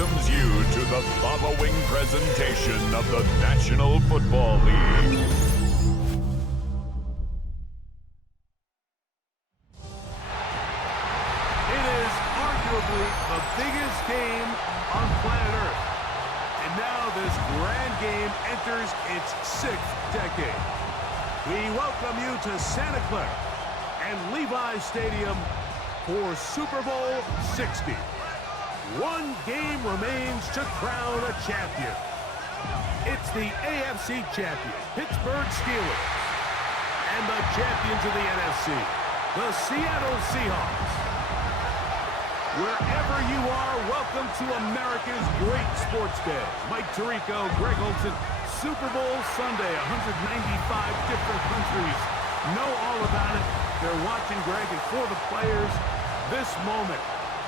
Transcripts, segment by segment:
welcomes you to the following presentation of the National Football League. It is arguably the biggest game on planet Earth. And now this grand game enters its 6th decade. We welcome you to Santa Clara and Levi's Stadium for Super Bowl 60. One game remains to crown a champion. It's the AFC champion, Pittsburgh Steelers, and the champions of the NFC, the Seattle Seahawks. Wherever you are, welcome to America's great sports day. Mike Tirico, Greg Olson, Super Bowl Sunday, 195 different countries know all about it. They're watching, Greg, and for the players, this moment.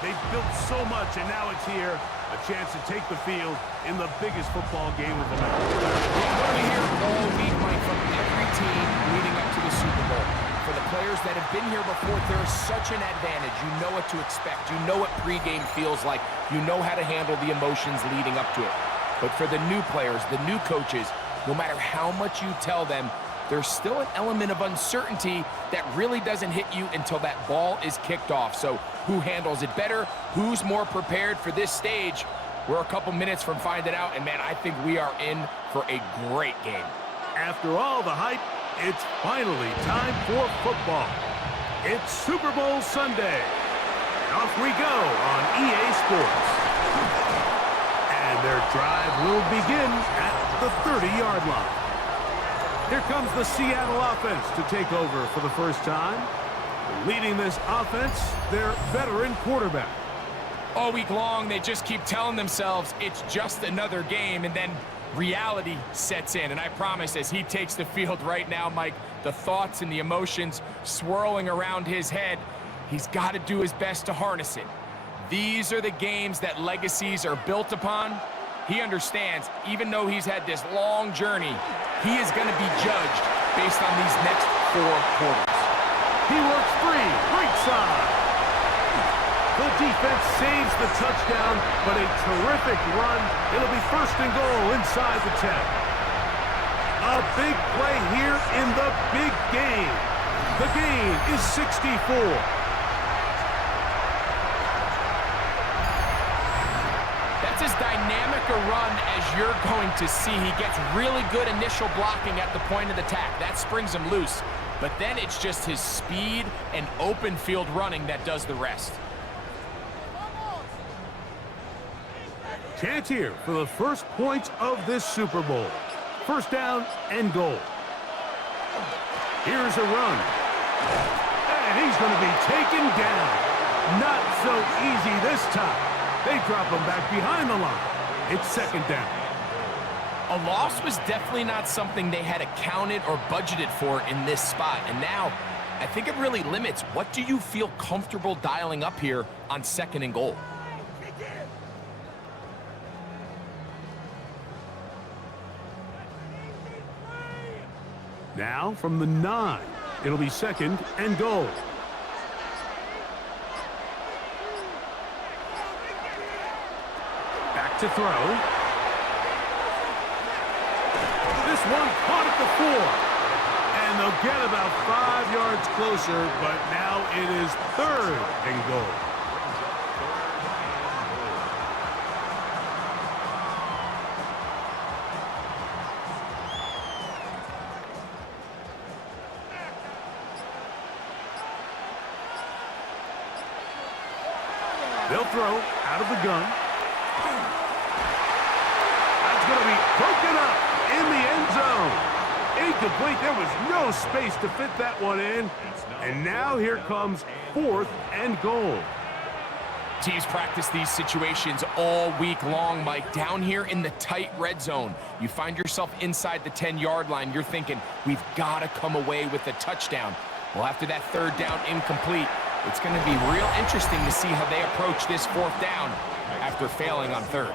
They've built so much, and now it's here. A chance to take the field in the biggest football game of America. We're going to hear all week, Mike, from every team leading up to the Super Bowl. For the players that have been here before, there's such an advantage. You know what to expect. You know what pregame feels like. You know how to handle the emotions leading up to it. But for the new players, the new coaches, no matter how much you tell them, there's still an element of uncertainty that really doesn't hit you until that ball is kicked off. So who handles it better? Who's more prepared for this stage? We're a couple minutes from finding out, and man, I think we are in for a great game. After all the hype, it's finally time for football. It's Super Bowl Sunday. Off we go on EA Sports. And their drive will begin at the 30-yard line. Here comes the Seattle offense to take over for the first time. Leading this offense, their veteran quarterback. All week long, they just keep telling themselves it's just another game, and then reality sets in. And I promise, as he takes the field right now, Mike, the thoughts and the emotions swirling around his head, he's got to do his best to harness it. These are the games that legacies are built upon. He understands, even though he's had this long journey, he is going to be judged based on these next 4 quarters. He works free, right side. The defense saves the touchdown, but a terrific run. It'll be 1st and goal inside the 10. A big play here in the big game. The gain is 64. That's as dynamic a run as you're going to see. He gets really good initial blocking at the point of attack. That springs him loose. But then it's just his speed and open field running that does the rest. Chance here for the first points of this Super Bowl. 1st down and goal. Here's a run. And he's going to be taken down. Not so easy this time. They drop him back behind the line. It's 2nd down. A loss was definitely not something they had accounted or budgeted for in this spot. And now, I think it really limits what do you feel comfortable dialing up here on 2nd and goal. Now from the 9, it'll be 2nd and goal. Back to throw. This one caught at the 4. And they'll get about 5 yards closer, but now it is 3rd and goal. They'll throw out of the gun. That's going to be broken up in the end zone. Incomplete. There was no space to fit that one in. And now here comes 4th and goal. Teams practice these situations all week long, Mike. Down here in the tight red zone, you find yourself inside the 10-yard line. You're thinking, we've got to come away with a touchdown. Well, after that 3rd down incomplete, it's going to be real interesting to see how they approach this 4th down after failing on 3rd.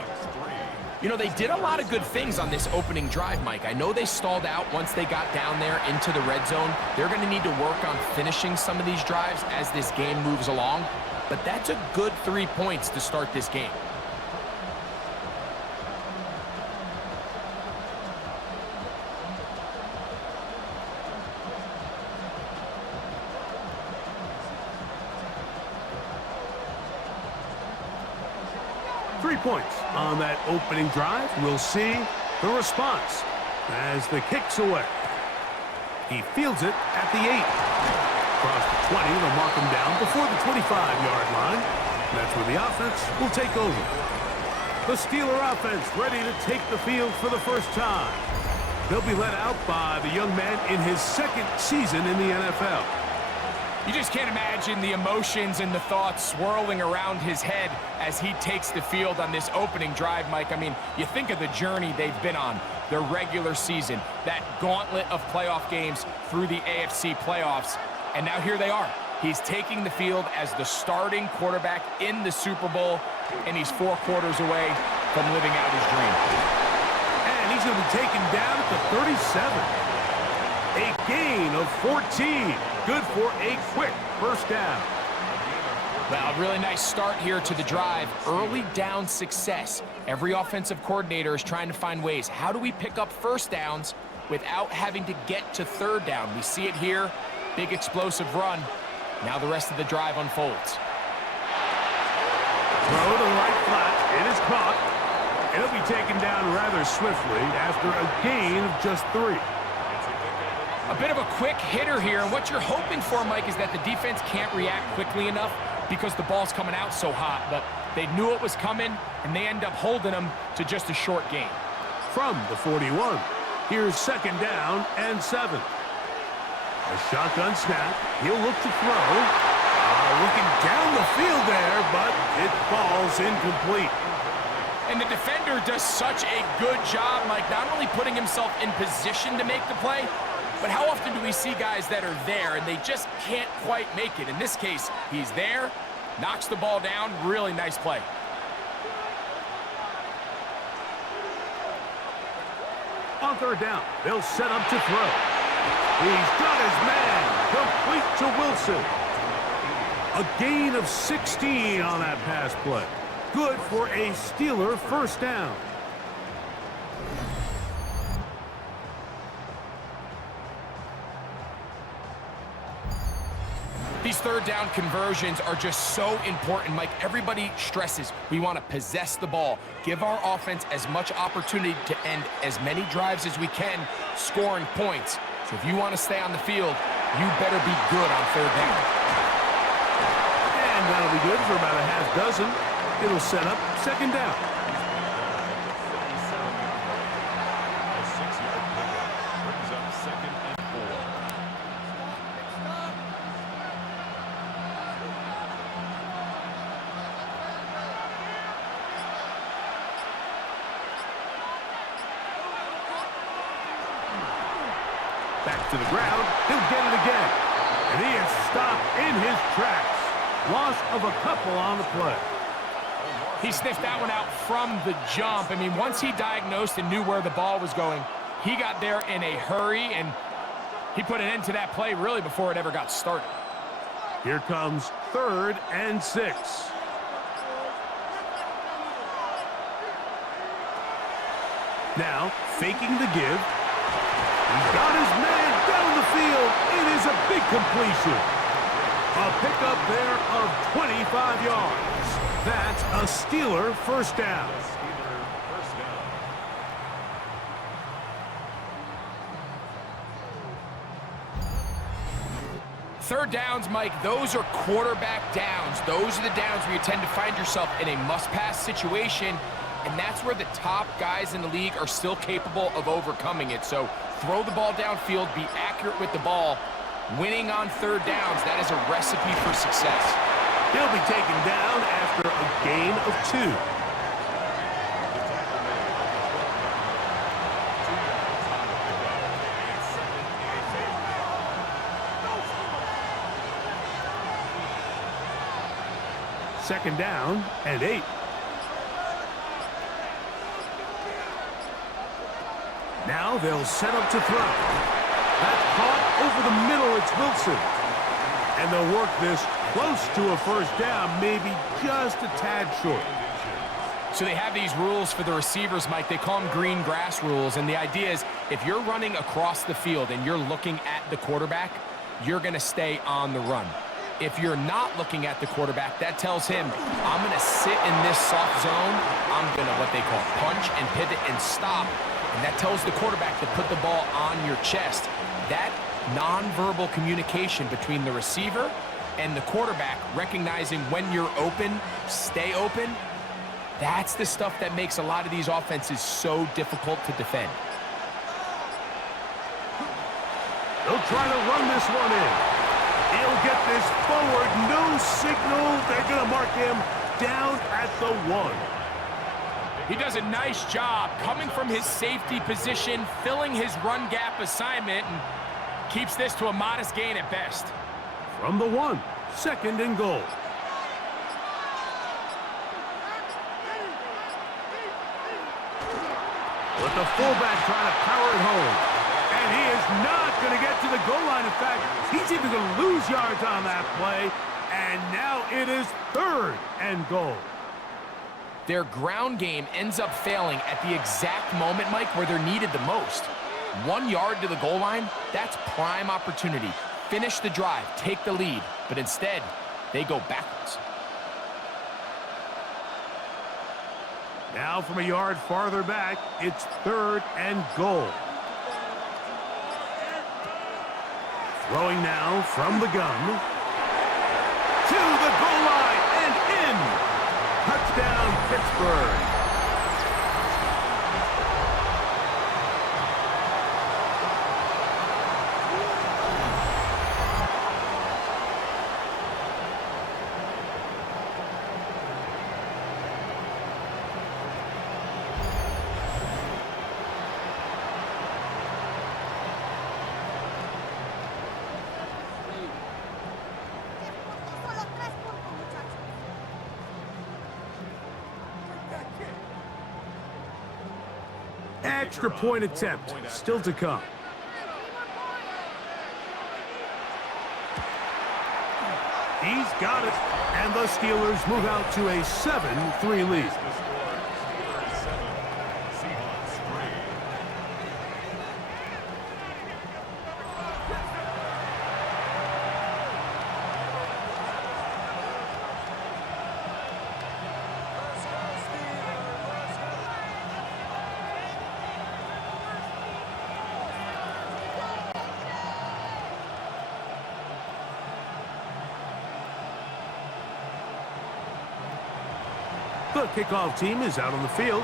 You know, they did a lot of good things on this opening drive, Mike. I know they stalled out once they got down there into the red zone. They're going to need to work on finishing some of these drives as this game moves along. But that's a good 3 points to start this game. 3 points on that opening drive. We'll see the response as the kick's away. He fields it at the 8. Across the 20, they'll mark him down before the 25-yard line. That's where the offense will take over. The Steeler offense ready to take the field for the first time. They'll be led out by the young man in his second season in the NFL. You just can't imagine the emotions and the thoughts swirling around his head as he takes the field on this opening drive, Mike. I mean, you think of the journey they've been on, their regular season, that gauntlet of playoff games through the AFC playoffs, and now here they are. He's taking the field as the starting quarterback in the Super Bowl, and he's 4 quarters away from living out his dream. And he's going to be taken down at the 37. A gain of 14. Good for a quick first down. Well, a really nice start here to the drive. Early down success. Every offensive coordinator is trying to find ways. How do we pick up first downs without having to get to third down? We see it here. Big explosive run. Now the rest of the drive unfolds. Throw to the right flat. It is caught. It'll be taken down rather swiftly after a gain of just 3. A bit of a quick hitter here, and what you're hoping for, Mike, is that the defense can't react quickly enough because the ball's coming out so hot, but they knew it was coming, and they end up holding them to just a short gain. From the 41, here's second down and 7. A shotgun snap. He'll look to throw. Looking down the field there, but it falls incomplete. And the defender does such a good job, Mike, not only putting himself in position to make the play, but how often do we see guys that are there and they just can't quite make it? In this case, he's there, knocks the ball down. Really nice play. On third down, they'll set up to throw. He's got his man, complete to Wilson. A gain of 16 on that pass play. Good for a Steeler first down. These third down conversions are just so important, Mike. Everybody stresses we want to possess the ball, give our offense as much opportunity to end as many drives as we can, scoring points. So if you want to stay on the field, you better be good on third down. And that'll be good for about a half dozen. It'll set up second down. Back to the ground. He'll get it again. And he is stopped in his tracks. Loss of a couple on the play. He sniffed that one out from the jump. I mean, once he diagnosed and knew where the ball was going, he got there in a hurry, and he put an end to that play really before it ever got started. Here comes 3rd and 6. Now, faking the give. He's got his man down the field. It is a big completion. A pickup there of 25 yards. That's a Steeler first down. Third downs, Mike, those are quarterback downs. Those are the downs where you tend to find yourself in a must-pass situation, and that's where the top guys in the league are still capable of overcoming it. So throw the ball downfield, be accurate with the ball. Winning on third downs, that is a recipe for success. He'll be taken down after a gain of 2. Second down and 8. Now they'll set up to throw. That's caught over the middle. It's Wilson. And they'll work this close to a first down, maybe just a tad short. So they have these rules for the receivers, Mike. They call them green grass rules. And the idea is if you're running across the field and you're looking at the quarterback, you're going to stay on the run. If you're not looking at the quarterback, that tells him, I'm going to sit in this soft zone. I'm going to, what they call, punch and pivot and stop. And that tells the quarterback to put the ball on your chest. That nonverbal communication between the receiver and the quarterback, recognizing when you're open, stay open, that's the stuff that makes a lot of these offenses so difficult to defend. They'll try to run this one in. He'll get this forward. No signal. They're going to mark him down at the 1. He does a nice job coming from his safety position, filling his run gap assignment, and keeps this to a modest gain at best. From the 1, 2nd and goal. With the fullback trying to power it home. And he is not going to get to the goal line. In fact, he's even going to lose yards on that play. And now it is 3rd and goal. Their ground game ends up failing at the exact moment, Mike, where they're needed the most. 1 yard to the goal line, that's prime opportunity. Finish the drive, take the lead. But instead, they go backwards. Now from a yard farther back, it's 3rd and goal. Throwing now from the gun. To the goal line and in. Touchdown, Pittsburgh. Extra point attempt still to come. He's got it. And the Steelers move out to a 7-3 lead. The kickoff team is out on the field,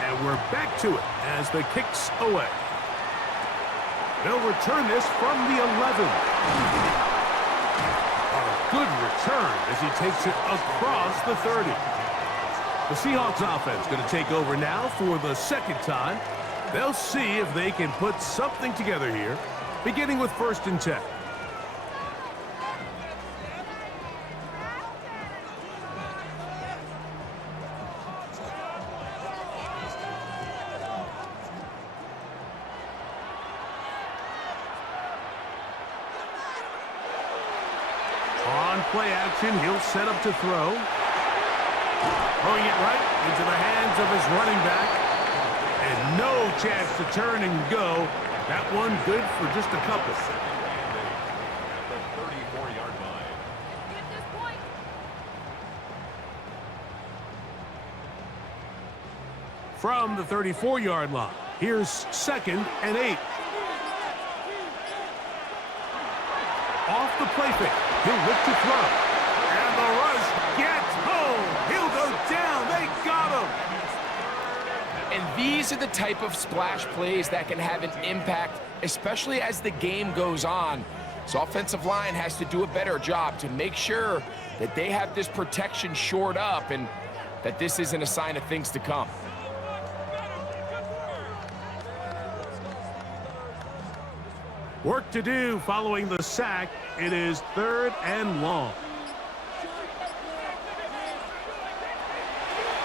and we're back to it as the kick's away. They'll return this from the 11. A good return as he takes it across the 30. The Seahawks offense going to take over now for the 2nd time. They'll see if they can put something together here, beginning with 1st and 10. On play action, he'll set up to throw. Throwing it right into the hands of his running back. And no chance to turn and go. That one good for just a couple. The 34-yard line. From the 34-yard line, here's 2nd and 8. Off the play fake. He'll look to throw. And the rush gets home. He'll go down. They got him. And these are the type of splash plays that can have an impact, especially as the game goes on. So offensive line has to do a better job to make sure that they have this protection shored up and that this isn't a sign of things to come. Work to do following the sack. It is 3rd and long.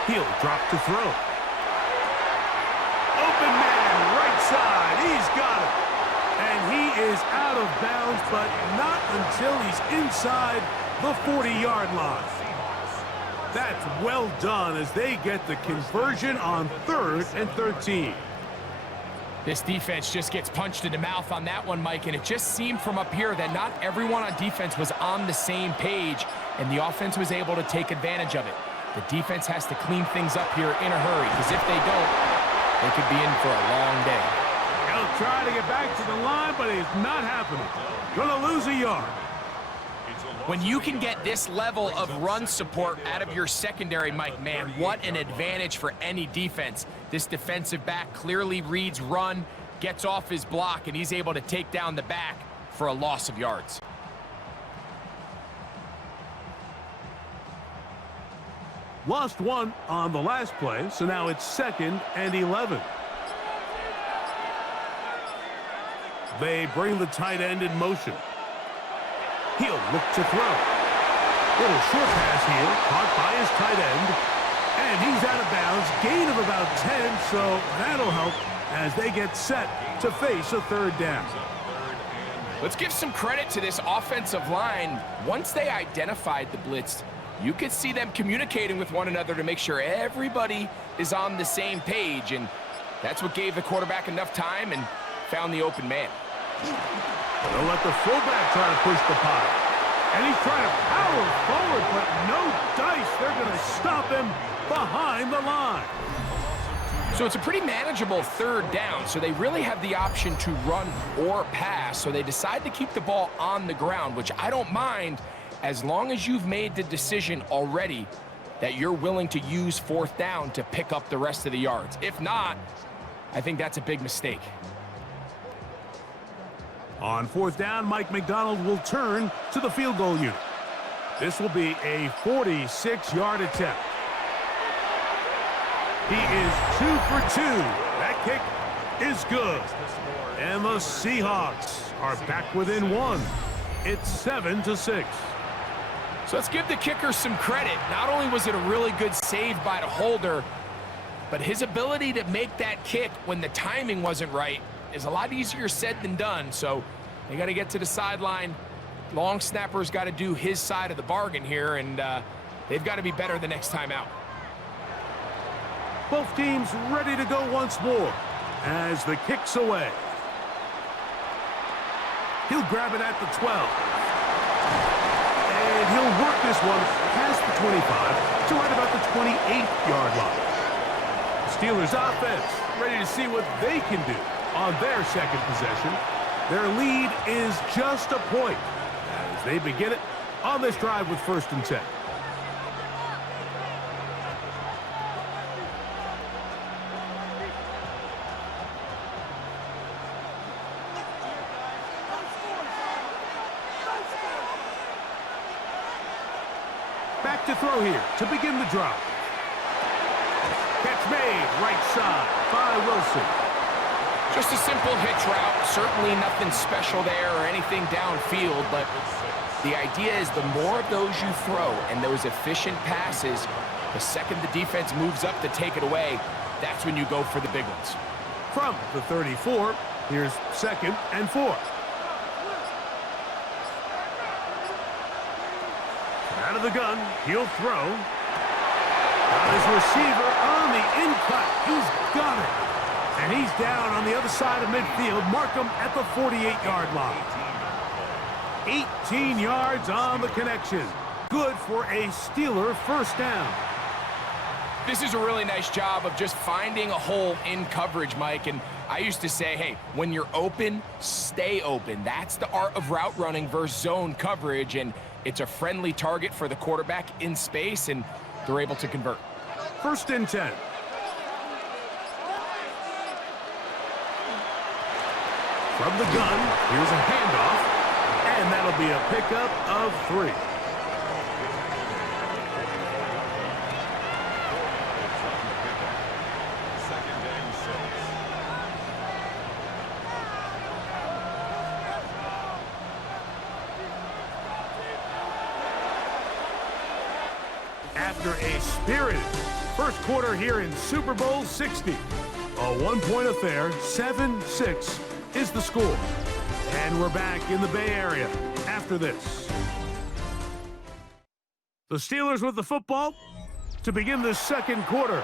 He'll drop to throw. Open man, right side. He's got it. And he is out of bounds, but not until he's inside the 40-yard line. That's well done as they get the conversion on 3rd and 13. This defense just gets punched in the mouth on that one, Mike, and it just seemed from up here that not everyone on defense was on the same page, and the offense was able to take advantage of it. The defense has to clean things up here in a hurry, because if they don't, they could be in for a long day. He'll try to get back to the line, but it's not happening. Gonna lose a yard. When you can get this level of run support out of your secondary, Mike, man, what an advantage for any defense. This defensive back clearly reads run, gets off his block, and he's able to take down the back for a loss of yards. Lost one on the last play, so now it's 2nd and 11. They bring the tight end in motion. He'll look to throw. Little short pass here, caught by his tight end. And he's out of bounds, gain of about 10, so that'll help as they get set to face a 3rd down. Let's give some credit to this offensive line. Once they identified the blitz, you could see them communicating with one another to make sure everybody is on the same page, and that's what gave the quarterback enough time and found the open man. They'll let the fullback try to push the pile. And he's trying to power forward, but no dice. They're going to stop him behind the line. So it's a pretty manageable 3rd down, so they really have the option to run or pass, so they decide to keep the ball on the ground, which I don't mind as long as you've made the decision already that you're willing to use 4th down to pick up the rest of the yards. If not, I think that's a big mistake. On 4th down, Mike McDonald will turn to the field goal unit. This will be a 46-yard attempt. He is 2 for 2. That kick is good. And the Seahawks are back within 1. It's 7-6. So let's give the kicker some credit. Not only was it a really good save by the holder, but his ability to make that kick when the timing wasn't right is a lot easier said than done. So they got to get to the sideline. Long snapper's got to do his side of the bargain here, and they've got to be better the next time out. Both teams ready to go once more as the kick's away. He'll grab it at the 12. And he'll work this one past the 25 to right about the 28-yard line. Steelers offense ready to see what they can do on their 2nd possession. Their lead is just a point as they begin it on this drive with 1st and 10. Back to throw here to begin the drive. Catch made right side by Wilson. Just a simple hitch route, certainly nothing special there or anything downfield, but the idea is the more of those you throw and those efficient passes, the second the defense moves up to take it away, that's when you go for the big ones. From the 34, here's 2nd and 4. Out of the gun, he'll throw. Got his receiver on the in-cut. He's got it. And he's down on the other side of midfield. Mark him at the 48-yard line. 18 yards on the connection. Good for a Steeler 1st down. This is a really nice job of just finding a hole in coverage, Mike. And I used to say, hey, when you're open, stay open. That's the art of route running versus zone coverage. And it's a friendly target for the quarterback in space, and they're able to convert. 1st and 10. From the gun, here's a handoff, and that'll be a pickup of 3. After a spirited 1st quarter here in Super Bowl 60, a 1-point affair, 7-6 is the score. And we're back in the Bay Area after this. The Steelers with the football to begin the 2nd quarter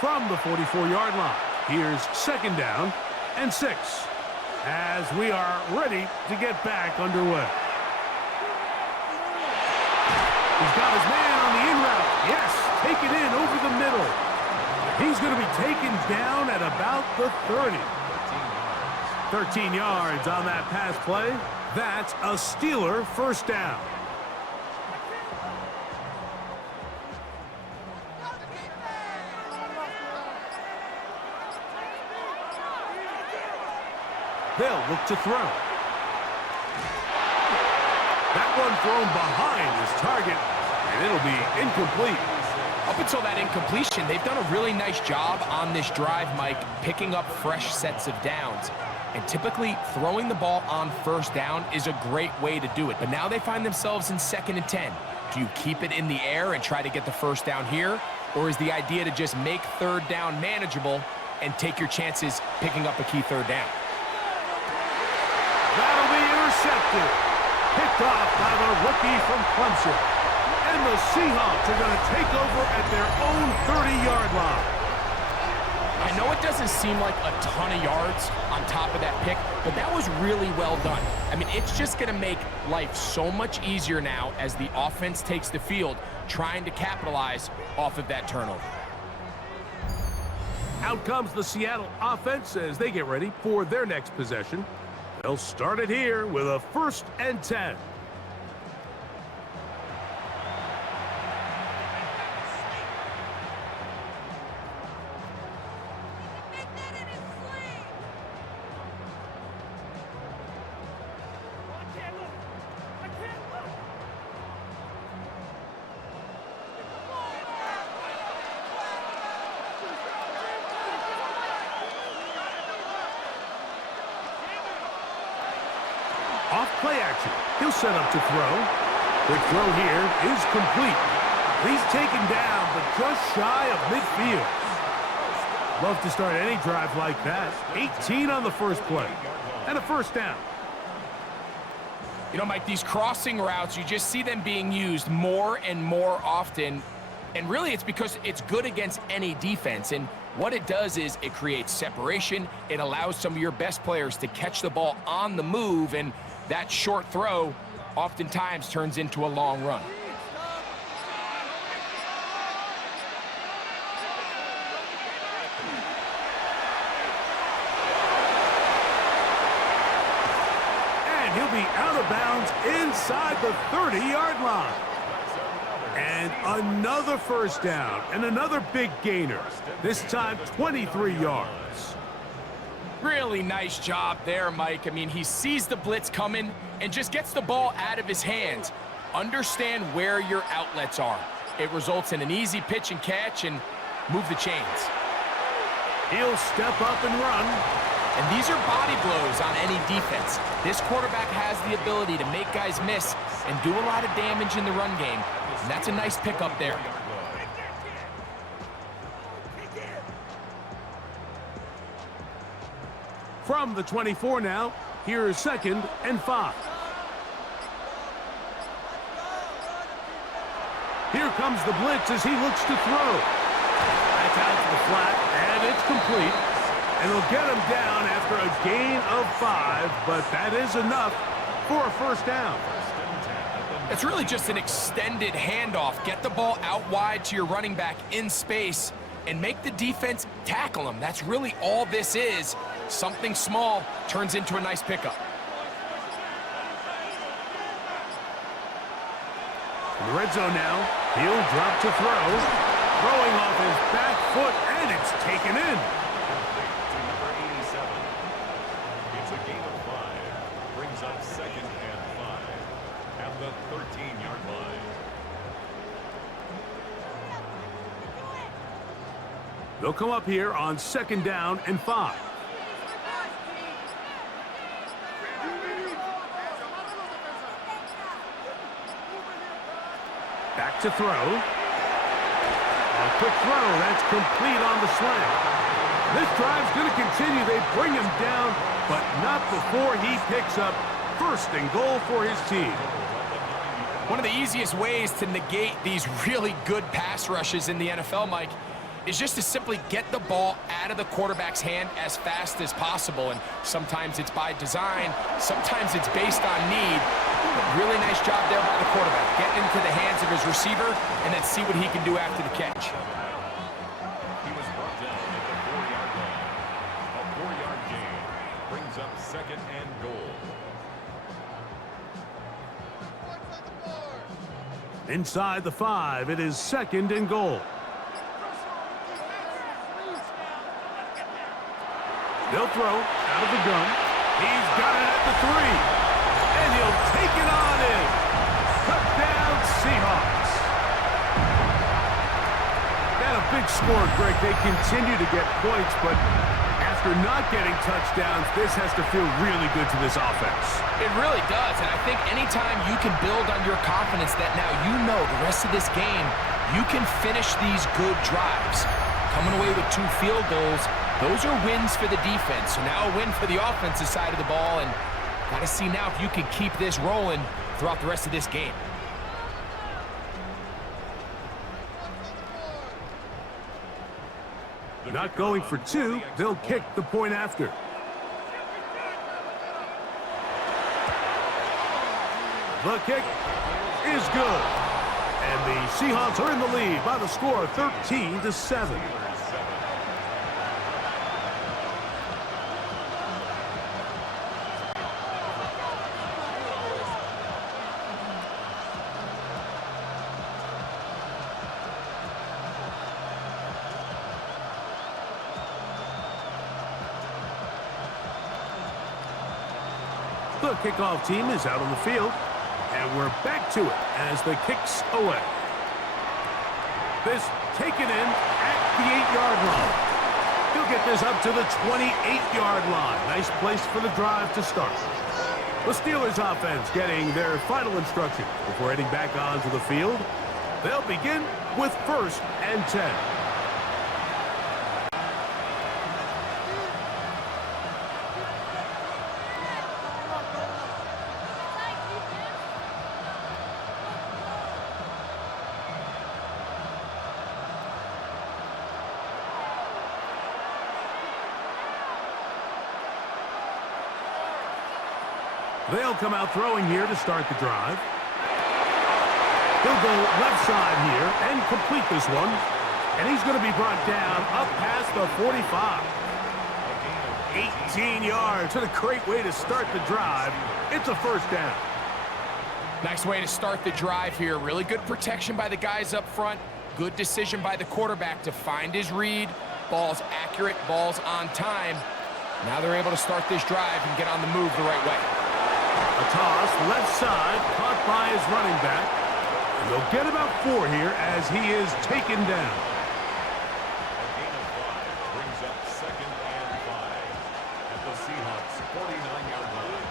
from the 44-yard line. Here's 2nd down and 6 as we are ready to get back underway. He's got his man on the in route. Yes, take it in over the middle. He's going to be taken down at about the 30. 13 yards on that pass play. That's a Steeler first down. They'll look to throw. That one thrown behind his target, and it'll be incomplete. Up until that incompletion, they've done a really nice job on this drive, Mike, picking up fresh sets of downs. And typically, throwing the ball on first down is a great way to do it. But now they find themselves in 2nd and 10. Do you keep it in the air and try to get the first down here? Or is the idea to just make 3rd down manageable and take your chances picking up a key 3rd down? That'll be intercepted. Picked off by the rookie from Clemson. And the Seahawks are going to take over at their own 30-yard line. I know it doesn't seem like a ton of yards on top of that pick, but that was really well done. I mean, it's just going to make life so much easier now as the offense takes the field, trying to capitalize off of that turnover. Out comes the Seattle offense as they get ready for their next possession. They'll start it here with a 1st and 10. Off play action. He'll set up to throw. The throw here is complete. He's taken down, but just shy of midfield. Love to start any drive like that. 18 on the first play. And a first down. You know, Mike, these crossing routes, you just see them being used more and more often. And really, it's because it's good against any defense. And what it does is it creates separation. It allows some of your best players to catch the ball on the move. And that short throw oftentimes turns into a long run. And he'll be out of bounds inside the 30-yard line. And another first down and another big gainer. This time 23 yards. Really nice job there, Mike. I mean, he sees the blitz coming and just gets the ball out of his hands. Understand where your outlets are. It results in an easy pitch and catch and move the chains. He'll step up and run. And these are body blows on any defense. This quarterback has the ability to make guys miss and do a lot of damage in the run game. And that's a nice pickup there. From the 24 now, here is 2nd and 5. Here comes the blitz as he looks to throw. That's out to the flat, and it's complete. And they'll get him down after a gain of 5, but that is enough for a first down. It's really just an extended handoff. Get the ball out wide to your running back in space and make the defense tackle him. That's really all this is. Something small turns into a nice pickup. In the red zone now, he'll drop to throw. Throwing off his back foot, and it's taken in. Number 87. It's a gain of 5. Brings up 2nd and 5 at the 13-yard line. They'll come up here on 2nd down and 5. Back to throw. A quick throw. That's complete on the slant. This drive's going to continue. They bring him down, but not before he picks up 1st and goal for his team. One of the easiest ways to negate these really good pass rushes in the NFL, Mike, is just to simply get the ball out of the quarterback's hand as fast as possible. And sometimes it's by design, sometimes it's based on need. But really nice job there by the quarterback, getting into the hands of his receiver, and then see what he can do after the catch. He was brought down at the 4-yard line. A 4-yard gain brings up second and goal. Inside the 5, it is second and goal. They'll throw out of the gun. He's got it at the 3. And he'll take it on in. Touchdown, Seahawks. And a big score, Greg. They continue to get points, but after not getting touchdowns, this has to feel really good to this offense. It really does, and I think anytime you can build on your confidence that now you know the rest of this game, you can finish these good drives. Coming away with 2 field goals, those are wins for the defense. So now a win for the offensive side of the ball, and got to see now if you can keep this rolling throughout the rest of this game. Not going for 2, they'll kick the point after. The kick is good. And the Seahawks are in the lead by the score of 13-7. The kickoff team is out on the field, and we're back to it as the kick's away. This taken in at the 8-yard line. He'll get this up to the 28-yard line. Nice place for the drive to start. The Steelers offense getting their final instruction before heading back onto the field. They'll begin with 1st and 10. They'll come out throwing here to start the drive. He'll go left side here and complete this one. And he's going to be brought down up past the 45. 18 yards. What a great way to start the drive. It's a 1st down. Nice way to start the drive here. Really good protection by the guys up front. Good decision by the quarterback to find his read. Ball's accurate, ball's on time. Now they're able to start this drive and get on the move the right way. A toss, left side, caught by his running back. And they'll get about 4 here as he is taken down. A gain of 5 brings up second and 5 at the Seahawks 49-yard line.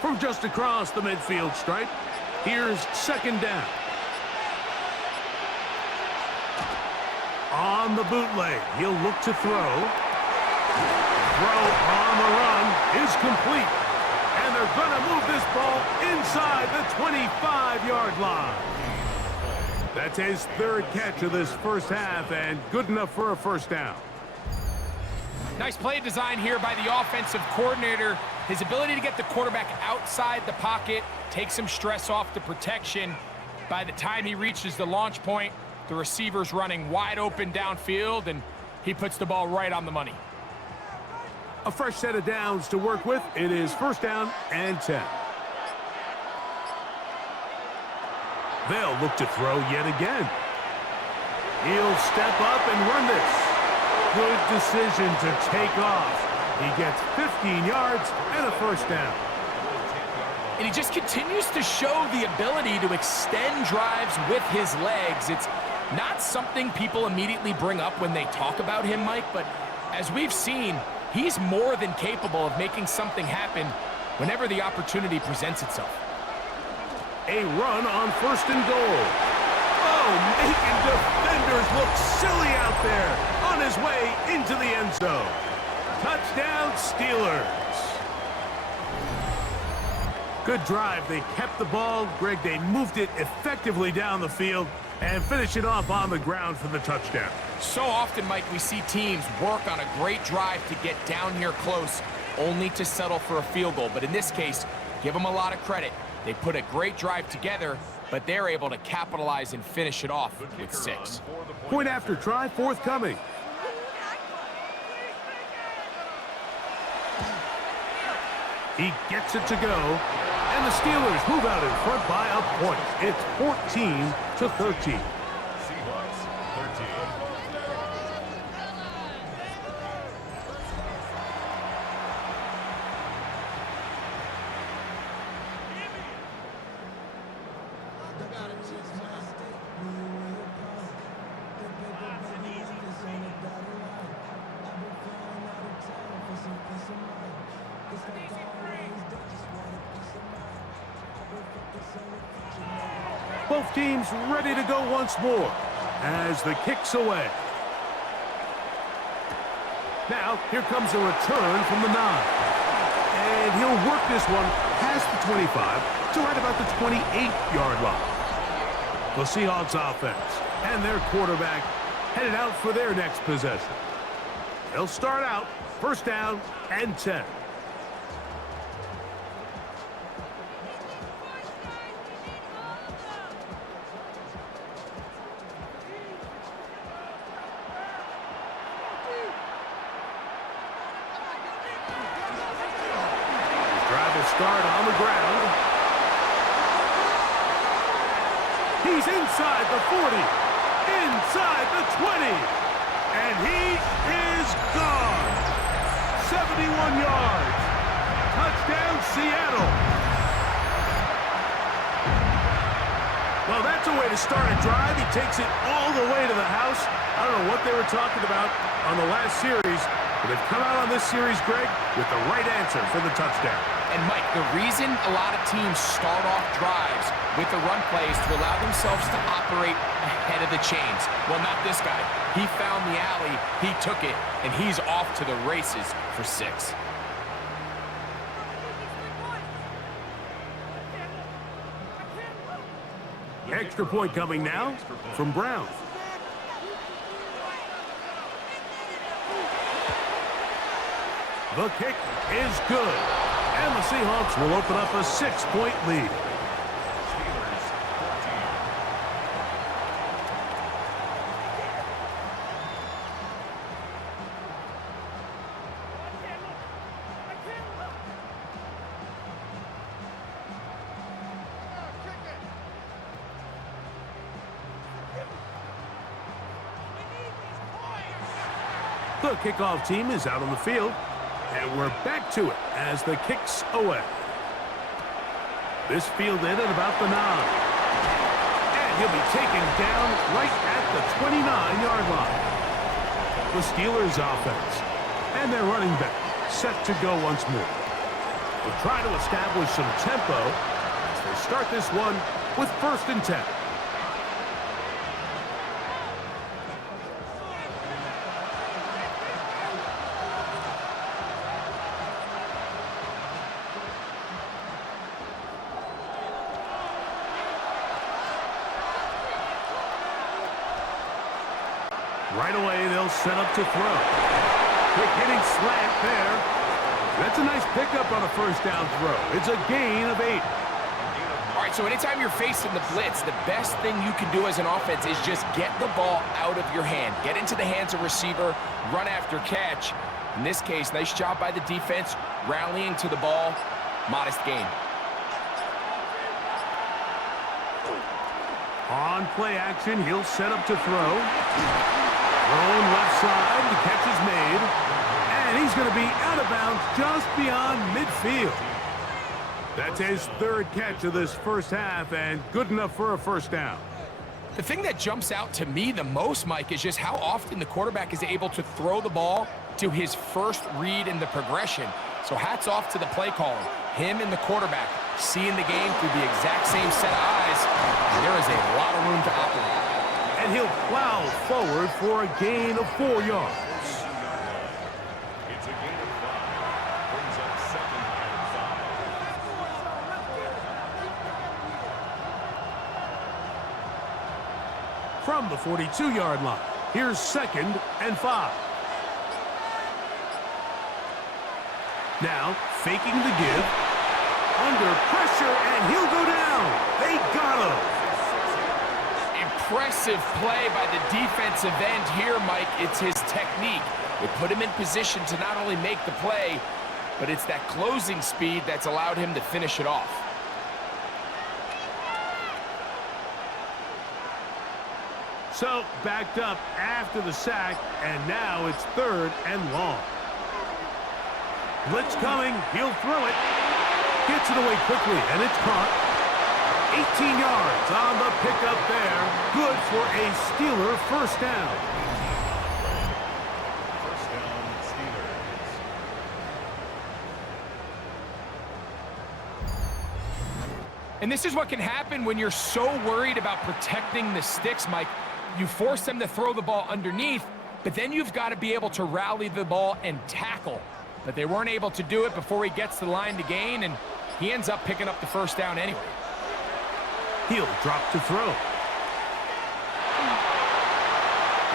From just across the midfield stripe, here's 2nd down. On the bootleg, he'll look to throw. Throw on the run is complete. And they're going to move this ball inside the 25-yard line. That's his 3rd catch of this first half and good enough for a 1st down. Nice play design here by the offensive coordinator. His ability to get the quarterback outside the pocket, take some stress off the protection. By the time he reaches the launch point, the receiver's running wide open downfield, and he puts the ball right on the money. A fresh set of downs to work with. It is 1st down and 10. They'll look to throw yet again. He'll step up and run this. Good decision to take off. He gets 15 yards and a 1st down. And he just continues to show the ability to extend drives with his legs. It's not something people immediately bring up when they talk about him, Mike, but as we've seen, he's more than capable of making something happen whenever the opportunity presents itself. A run on 1st and goal. Oh, making defenders look silly out there on his way into the end zone. Touchdown, Steelers. Good drive. They kept the ball. Greg, they moved it effectively down the field and finish it off on the ground for the touchdown. So often, Mike, we see teams work on a great drive to get down here close, only to settle for a field goal. But in this case, give them a lot of credit. They put a great drive together, but they're able to capitalize and finish it off with 6. Point after try forthcoming. He gets it to go, and the Steelers move out in front by a point. It's 14-13. Seahawks 13. Both teams ready to go once more as the kick's away. Now, here comes a return from the 9. And he'll work this one past the 25 to right about the 28-yard line. The Seahawks offense and their quarterback headed out for their next possession. They'll start out first down and 10. Start on the ground. He's inside the 40, inside the 20, and he is gone. 71 yards. Touchdown, Seattle. Well, that's a way to start a drive. He takes it all the way to the house. I don't know what they were talking about on the last series, but they've come out on this series, Greg, with the right answer for the touchdown. And, Mike, the reason a lot of teams start off drives with the run play is to allow themselves to operate ahead of the chains. Well, not this guy. He found the alley, he took it, and he's off to the races for 6. Extra point coming now from Brown. The kick is good. And the Seahawks will open up a 6-point lead. Steelers 14. The kickoff team is out on the field. And we're back to it as the kick's away. This fielded at about the 9. And he'll be taken down right at the 29-yard line. The Steelers offense and their running back set to go once more. We'll try to establish some tempo as they start this one with 1st and 10. Right away, they'll set up to throw. Quick hitting slant there. That's a nice pickup on a first down throw. It's a gain of 8. All right, so anytime you're facing the blitz, the best thing you can do as an offense is just get the ball out of your hand. Get into the hands of receiver, run after catch. In this case, nice job by the defense, rallying to the ball. Modest gain. On play action, he'll set up to throw. Thrown left side, the catch is made. And he's going to be out of bounds just beyond midfield. That's his 3rd catch of this first half, and good enough for a first down. The thing that jumps out to me the most, Mike, is just how often the quarterback is able to throw the ball to his first read in the progression. So hats off to the play caller. Him and the quarterback seeing the game through the exact same set of eyes. And there is a lot of room to operate. And he'll plow forward for a gain of 4 yards. It's a gain of 5. Brings up 2nd and 5. from the 42-yard line. Here's 2nd and 5. Now, faking the give. Under pressure, and he'll go down. They got him. Impressive play by the defensive end here, Mike. It's his technique. It put him in position to not only make the play, but it's that closing speed that's allowed him to finish it off. So, backed up after the sack, and now it's 3rd and long. Blitz coming. He'll throw it. Gets it away quickly, and it's caught. 18 yards on the pickup there. Good for a Steeler first down. First down, Steelers. And this is what can happen when you're so worried about protecting the sticks, Mike. You force them to throw the ball underneath, but then you've got to be able to rally the ball and tackle. But they weren't able to do it before he gets to the line to gain, and he ends up picking up the first down anyway. He'll drop to throw.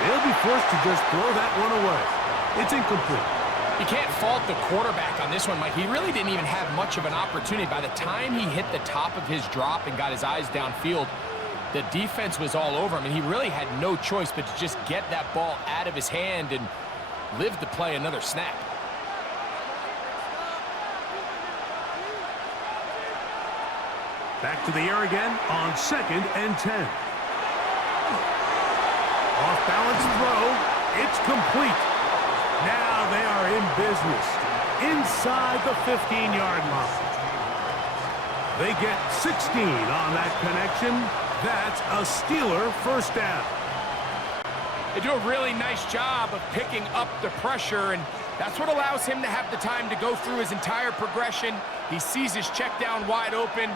He'll be forced to just throw that one away. It's incomplete. You can't fault the quarterback on this one, Mike. He really didn't even have much of an opportunity. By the time he hit the top of his drop and got his eyes downfield, the defense was all over him, and he really had no choice but to just get that ball out of his hand and live to play another snap. Back to the air again on 2nd and 10. Off balance throw. It's complete. Now they are in business inside the 15-yard line. They get 16 on that connection. That's a Steeler first down. They do a really nice job of picking up the pressure, and that's what allows him to have the time to go through his entire progression. He sees his check down wide open,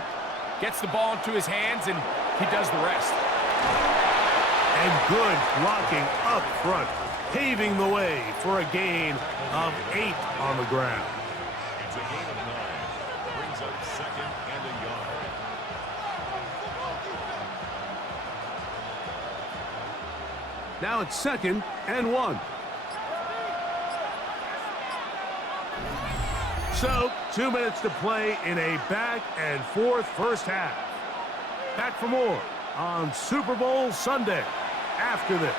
gets the ball into his hands, and he does the rest. And good blocking up front, paving the way for a gain of 8 on the ground. It's a gain of 9. Brings up 2nd and a yard. Now it's 2nd and 1. So, 2 minutes to play in a back-and-forth first half. Back for more on Super Bowl Sunday after this.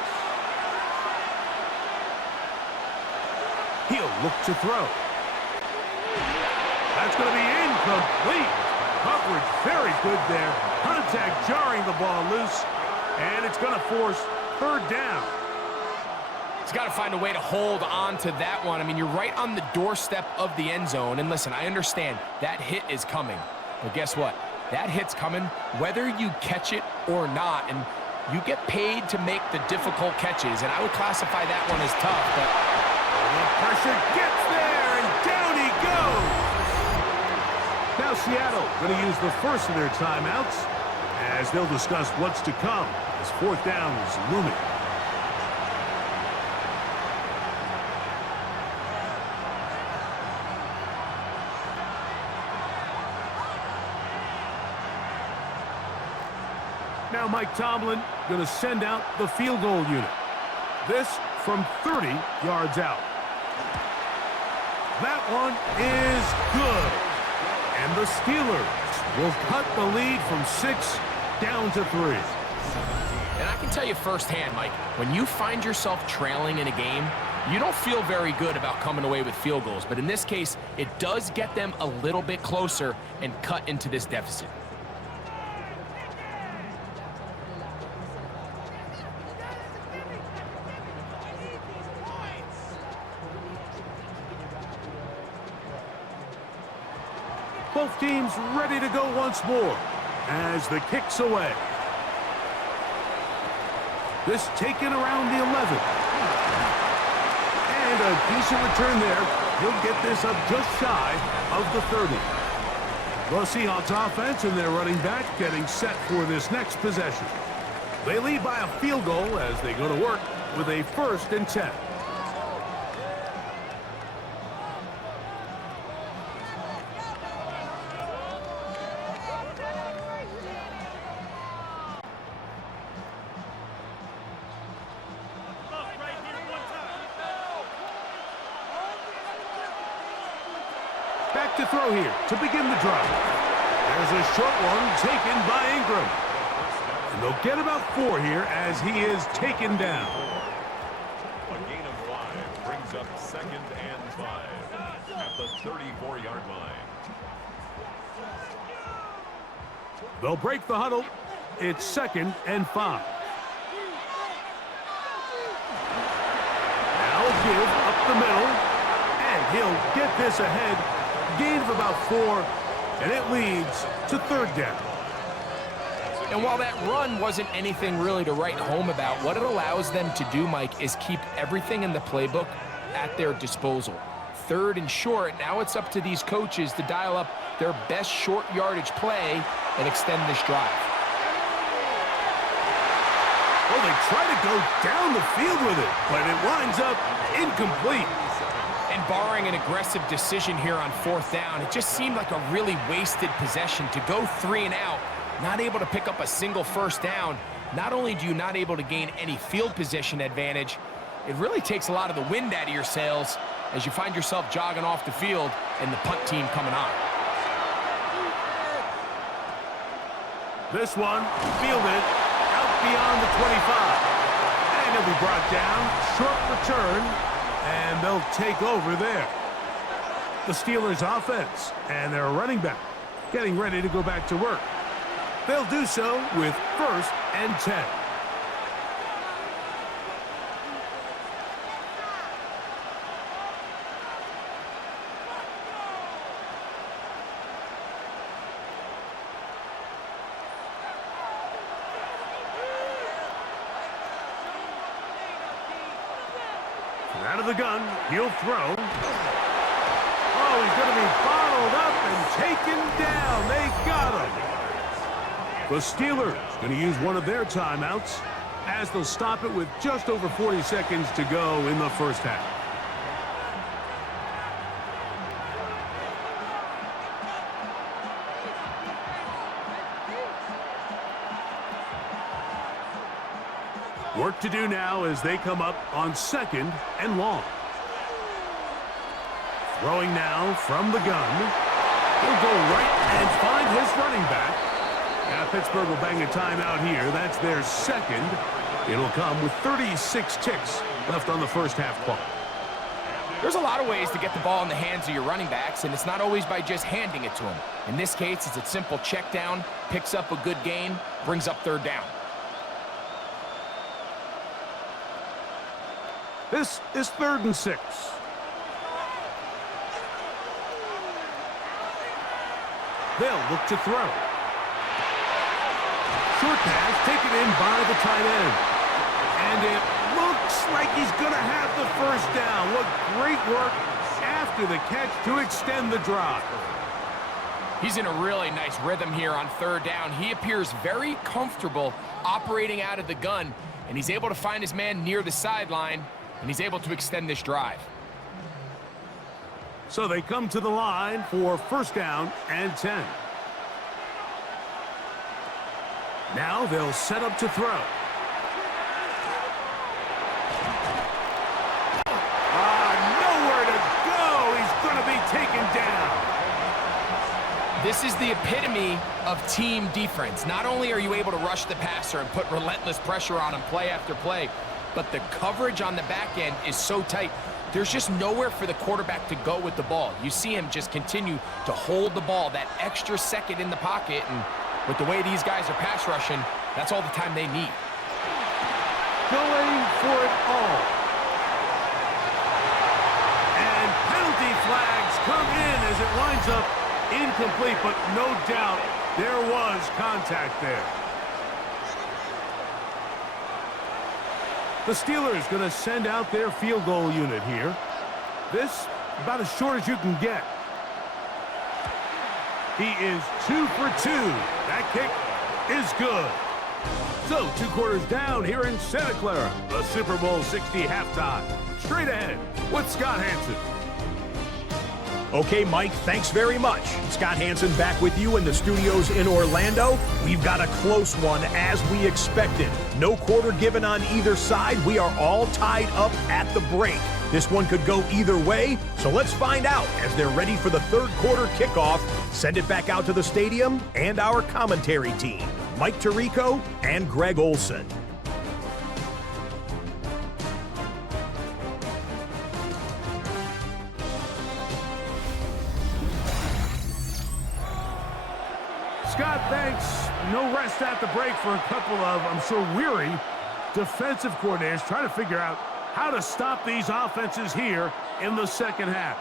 He'll look to throw. That's going to be incomplete. Coverage very good there. Contact jarring the ball loose, and it's going to force 3rd down. He's got to find a way to hold on to that one. I mean, you're right on the doorstep of the end zone. And listen, I understand that hit is coming. But guess what? That hit's coming whether you catch it or not. And you get paid to make the difficult catches. And I would classify that one as tough. But the pressure gets there, and down he goes. Now Seattle going to use the first of their timeouts as they'll discuss what's to come as 4th down is looming. Now Mike Tomlin going to send out the field goal unit. This from 30 yards out. That one is good. And the Steelers will cut the lead from 6 down to 3. And I can tell you firsthand, Mike, when you find yourself trailing in a game, you don't feel very good about coming away with field goals. But in this case, it does get them a little bit closer and cut into this deficit. Both teams ready to go once more as the kick's away. This taken around the 11. And a decent return there. He'll get this up just shy of the 30. The Seahawks offense and their running back getting set for this next possession. They lead by a field goal as they go to work with a 1st and 10. to throw here to begin the drive. There's a short one taken by Ingram. And they'll get about 4 here as he is taken down. A gain of 5 brings up 2nd and 5 at the 34-yard line. They'll break the huddle. It's 2nd and 5. Now give up the middle. And he'll get this ahead. Gain of about 4. And it leads to 3rd down. And while that run wasn't anything really to write home about, what it allows them to do, Mike, is keep everything in the playbook at their disposal. 3rd and short, now it's up to these coaches to dial up their best short yardage play and extend this drive. Well, they try to go down the field with it, but it winds up incomplete. And barring an aggressive decision here on 4th down, it just seemed like a really wasted possession to go 3 and out, not able to pick up a single 1st down. Not only do you not able to gain any field position advantage, it really takes a lot of the wind out of your sails as you find yourself jogging off the field and the punt team coming on. This one fielded out beyond the 25. And he'll be brought down, short return, and they'll take over there. The Steelers offense and their running back getting ready to go back to work. They'll do so with 1st and 10. Out of the gun, he'll throw. Oh, he's going to be bottled up and taken down. They got him. The Steelers going to use one of their timeouts as they'll stop it with just over 40 seconds to go in the 1st half. Work to do now as they come up on 2nd and long. Throwing now from the gun. He'll go right and find his running back. Now Pittsburgh will bang a timeout here. That's their 2nd. It'll come with 36 ticks left on the 1st half clock. There's a lot of ways to get the ball in the hands of your running backs, and it's not always by just handing it to them. In this case, it's a simple check down, picks up a good gain, brings up 3rd down. This is 3rd and 6. They'll look to throw. Short pass taken in by the tight end. And it looks like he's going to have the 1st down. What great work after the catch to extend the drive. He's in a really nice rhythm here on 3rd down. He appears very comfortable operating out of the gun, and he's able to find his man near the sideline, and he's able to extend this drive. So they come to the line for 1st down and 10. Now they'll set up to throw. Nowhere to go. He's going to be taken down. This is the epitome of team defense. Not only are you able to rush the passer and put relentless pressure on him play after play, but the coverage on the back end is so tight. There's just nowhere for the quarterback to go with the ball. You see him just continue to hold the ball that extra second in the pocket, and with the way these guys are pass rushing, that's all the time they need. Going for it all. And penalty flags come in as it winds up incomplete, but no doubt there was contact there. The Steelers going to send out their field goal unit here. This about as short as you can get. He is 2 for 2. That kick is good. So 2 quarters down here in Santa Clara. The Super Bowl 60 halftime. Straight ahead with Scott Hanson. Okay, Mike, thanks very much. Scott Hanson back with you in the studios in Orlando. We've got a close one as we expected. No quarter given on either side. We are all tied up at the break. This one could go either way, so let's find out as they're ready for the third quarter kickoff. Send it back out to the stadium and our commentary team, Mike Tirico and Greg Olson. Scott, thanks. No rest at the break for a couple of, I'm sure, weary defensive coordinators trying to figure out how to stop these offenses here in the second half.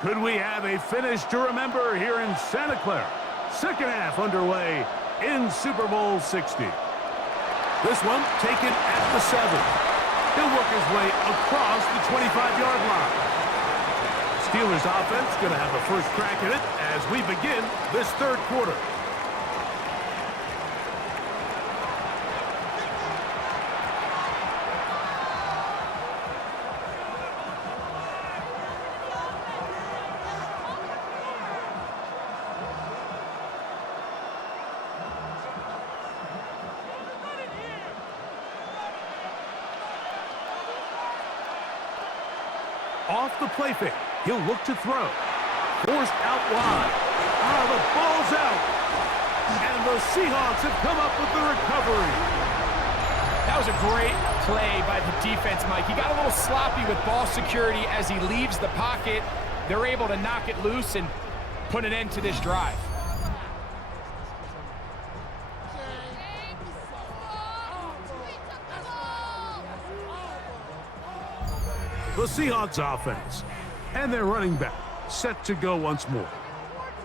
Could we have a finish to remember here in Santa Clara? Second half underway in Super Bowl 60. This one taken at the 7. He'll work his way across the 25-yard line. Steelers offense going to have a first crack at it as we begin this third quarter. Off the play fake. He'll look to throw. Forced out wide. The ball's out. And the Seahawks have come up with the recovery. That was a great play by the defense, Mike. He got a little sloppy with ball security as he leaves the pocket. They're able to knock it loose and put an end to this drive. The Seahawks offense and their running back set to go once more.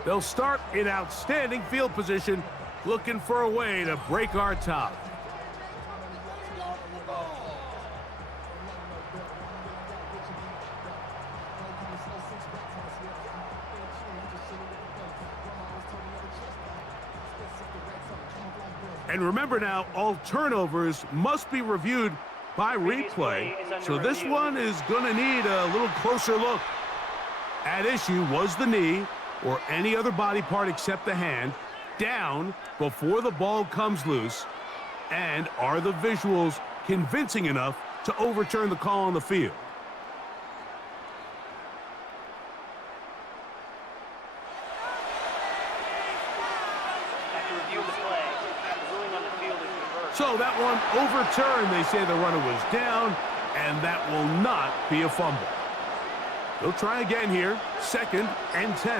They'll start in outstanding field position, looking for a way to break our tie. And remember now, all turnovers must be reviewed by replay, so this one is going to need a little closer look. At issue was the knee, or any other body part except the hand, down before the ball comes loose, and are the visuals convincing enough to overturn the call on the field? So that one overturned. They say the runner was down, and that will not be a fumble. They'll try again here, 2nd and 10.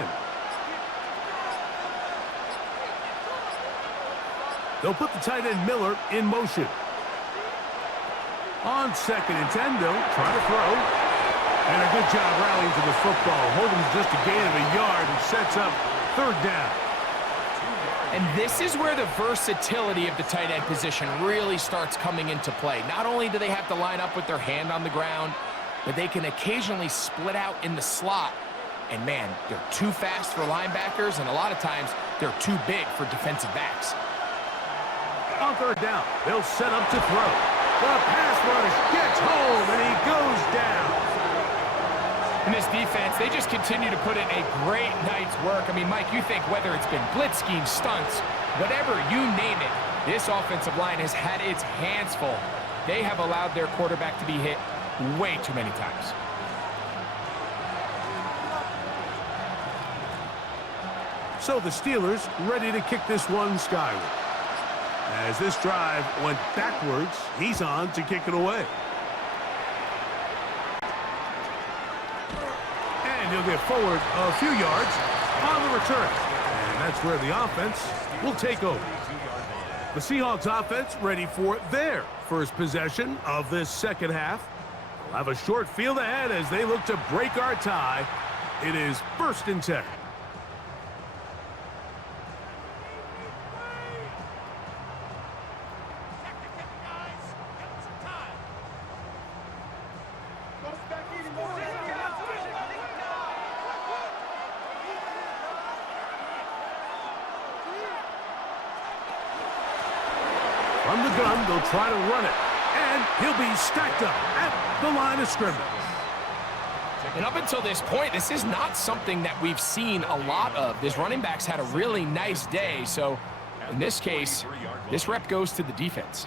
They'll put the tight end Miller in motion. On 2nd and 10, they'll try to throw. And a good job rallying to the football, holding just a gain of a yard and sets up 3rd down. And this is where the versatility of the tight end position really starts coming into play. Not only do they have to line up with their hand on the ground, but they can occasionally split out in the slot. And man, they're too fast for linebackers, and a lot of times they're too big for defensive backs. On 3rd down, they'll set up to throw. The pass rush gets home, and he goes down. In this defense, they just continue to put in a great night's work. I mean, Mike, you think whether it's been blitz schemes, stunts, whatever you name it, this offensive line has had its hands full. They have allowed their quarterback to be hit way too many times. So the Steelers ready to kick this one skyward. As this drive went backwards, he's on to kick it away. And he'll get forward a few yards on the return. And that's where the offense will take over. The Seahawks offense ready for their first possession of this second half. They'll have a short field ahead as they look to break our tie. It is 1st and 10. From the gun, they'll try to run it. And he'll be stacked up at the line of scrimmage. And up until this point, this is not something that we've seen a lot of. This running back's had a really nice day, so in this case, this rep goes to the defense.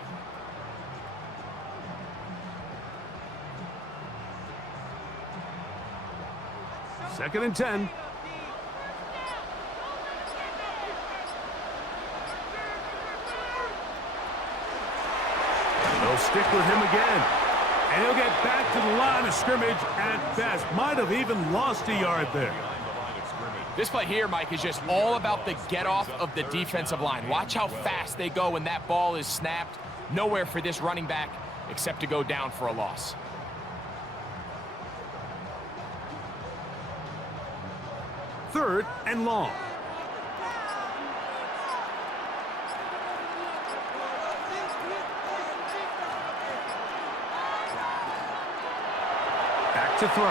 Second and 10. They'll stick with him again. And he'll get back to the line of scrimmage at best. Might have even lost a yard there. This play here, Mike, is just all about the get-off of the defensive line. Watch how fast they go when that ball is snapped. Nowhere for this running back except to go down for a loss. Third and long. Back to throw.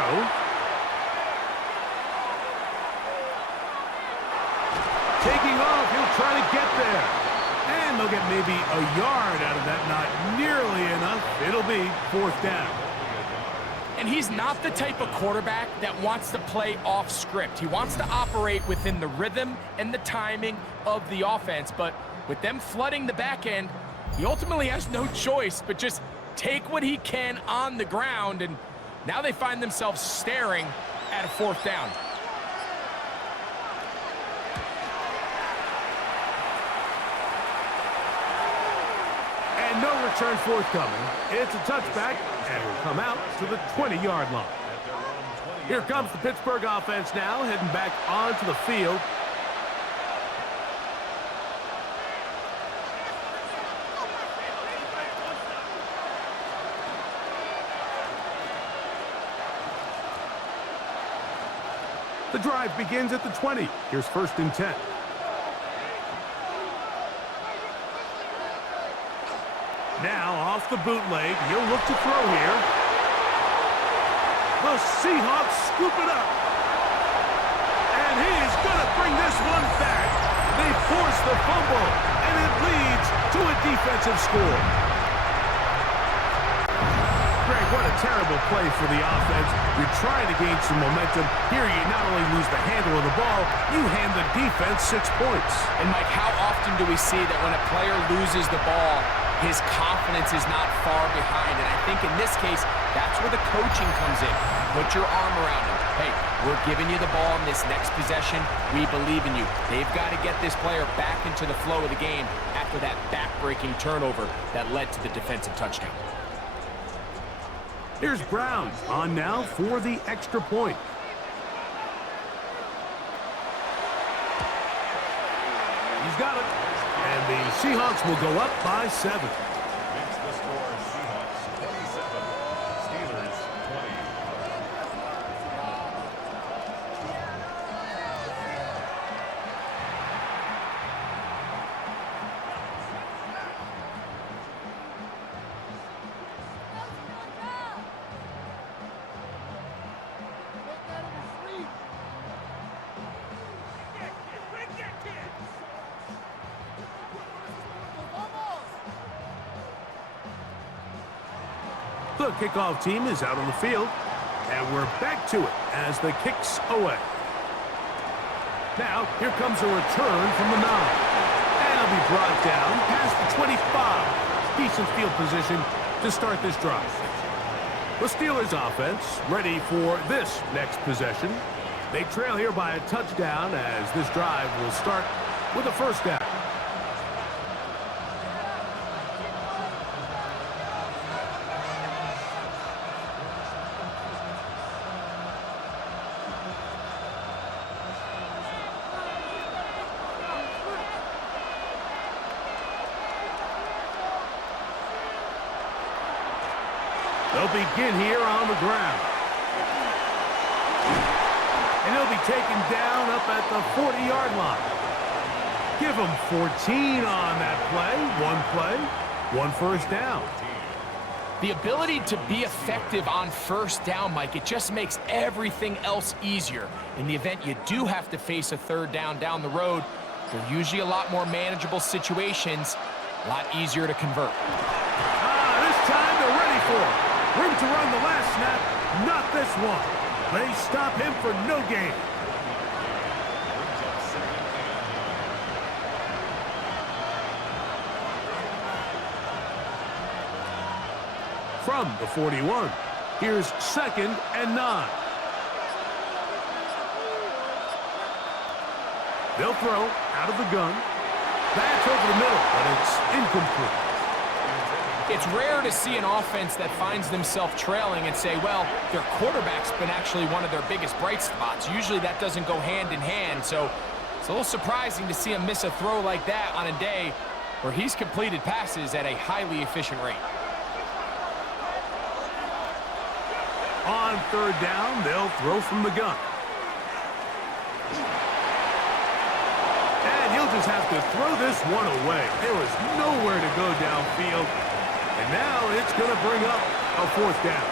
Taking off, he'll try to get there. And they'll get maybe a yard out of that. Not nearly enough. It'll be fourth down. And he's not the type of quarterback that wants to play off script. He wants to operate within the rhythm and the timing of the offense. But with them flooding the back end, he ultimately has no choice but just take what he can on the ground. And now they find themselves staring at a fourth down. And no return forthcoming. It's a touchback, and will come out to the 20-yard line. Here comes the Pittsburgh offense now, heading back onto the field. The drive begins at the 20. Here's first and 10. Now off the bootleg, he'll look to throw here. The Seahawks scoop it up. And he's going to bring this one back. They force the fumble, and it leads to a defensive score. Greg, what a terrible play for the offense. You're trying to gain some momentum. Here you not only lose the handle of the ball, you hand the defense 6 points. And Mike, how often do we see that when a player loses the ball, his confidence is not far behind? And I think in this case, that's where the coaching comes in. Put your arm around him. Hey, we're giving you the ball in this next possession. We believe in you. They've got to get this player back into the flow of the game after that back-breaking turnover that led to the defensive touchdown. Here's Brown on now for the extra point. He's got it. And the Seahawks will go up by 7. Makes the score Seahawks 27, Steelers 20. The kickoff team is out on the field, and we're back to it as the kick's away. Now, here comes a return from the 9. And it'll be brought down past the 25. Decent field position to start this drive. The Steelers offense ready for this next possession. They trail here by a touchdown as this drive will start with a first down. They'll begin here on the ground. And he'll be taken down up at the 40-yard line. Give him 14 on that play. One first down. The ability to be effective on first down, Mike, it just makes everything else easier. In the event you do have to face a third down the road, they're usually a lot more manageable situations, a lot easier to convert. This time they're ready for it. Room to run the last snap, not this one. They stop him for no gain. Brings up second and 9. From the 41, here's 2nd and 9. They'll throw out of the gun. That's over the middle, but it's incomplete. It's rare to see an offense that finds themselves trailing and say, well, their quarterback's been actually one of their biggest bright spots. Usually that doesn't go hand in hand, so it's a little surprising to see him miss a throw like that on a day where he's completed passes at a highly efficient rate. On 3rd down, they'll throw from the gun. And he'll just have to throw this one away. There was nowhere to go downfield. And now it's going to bring up a 4th down.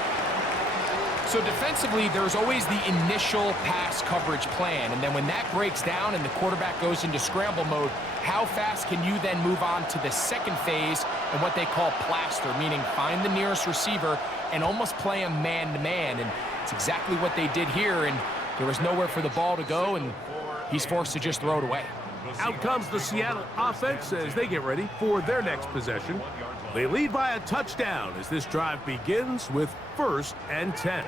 So defensively, there's always the initial pass coverage plan. And then when that breaks down and the quarterback goes into scramble mode, how fast can you then move on to the second phase and what they call plaster, meaning find the nearest receiver and almost play him man-to-man. And it's exactly what they did here. And there was nowhere for the ball to go, and he's forced to just throw it away. Out comes the Seattle offense as they get ready for their next possession. They lead by a touchdown as this drive begins with 1st and 10.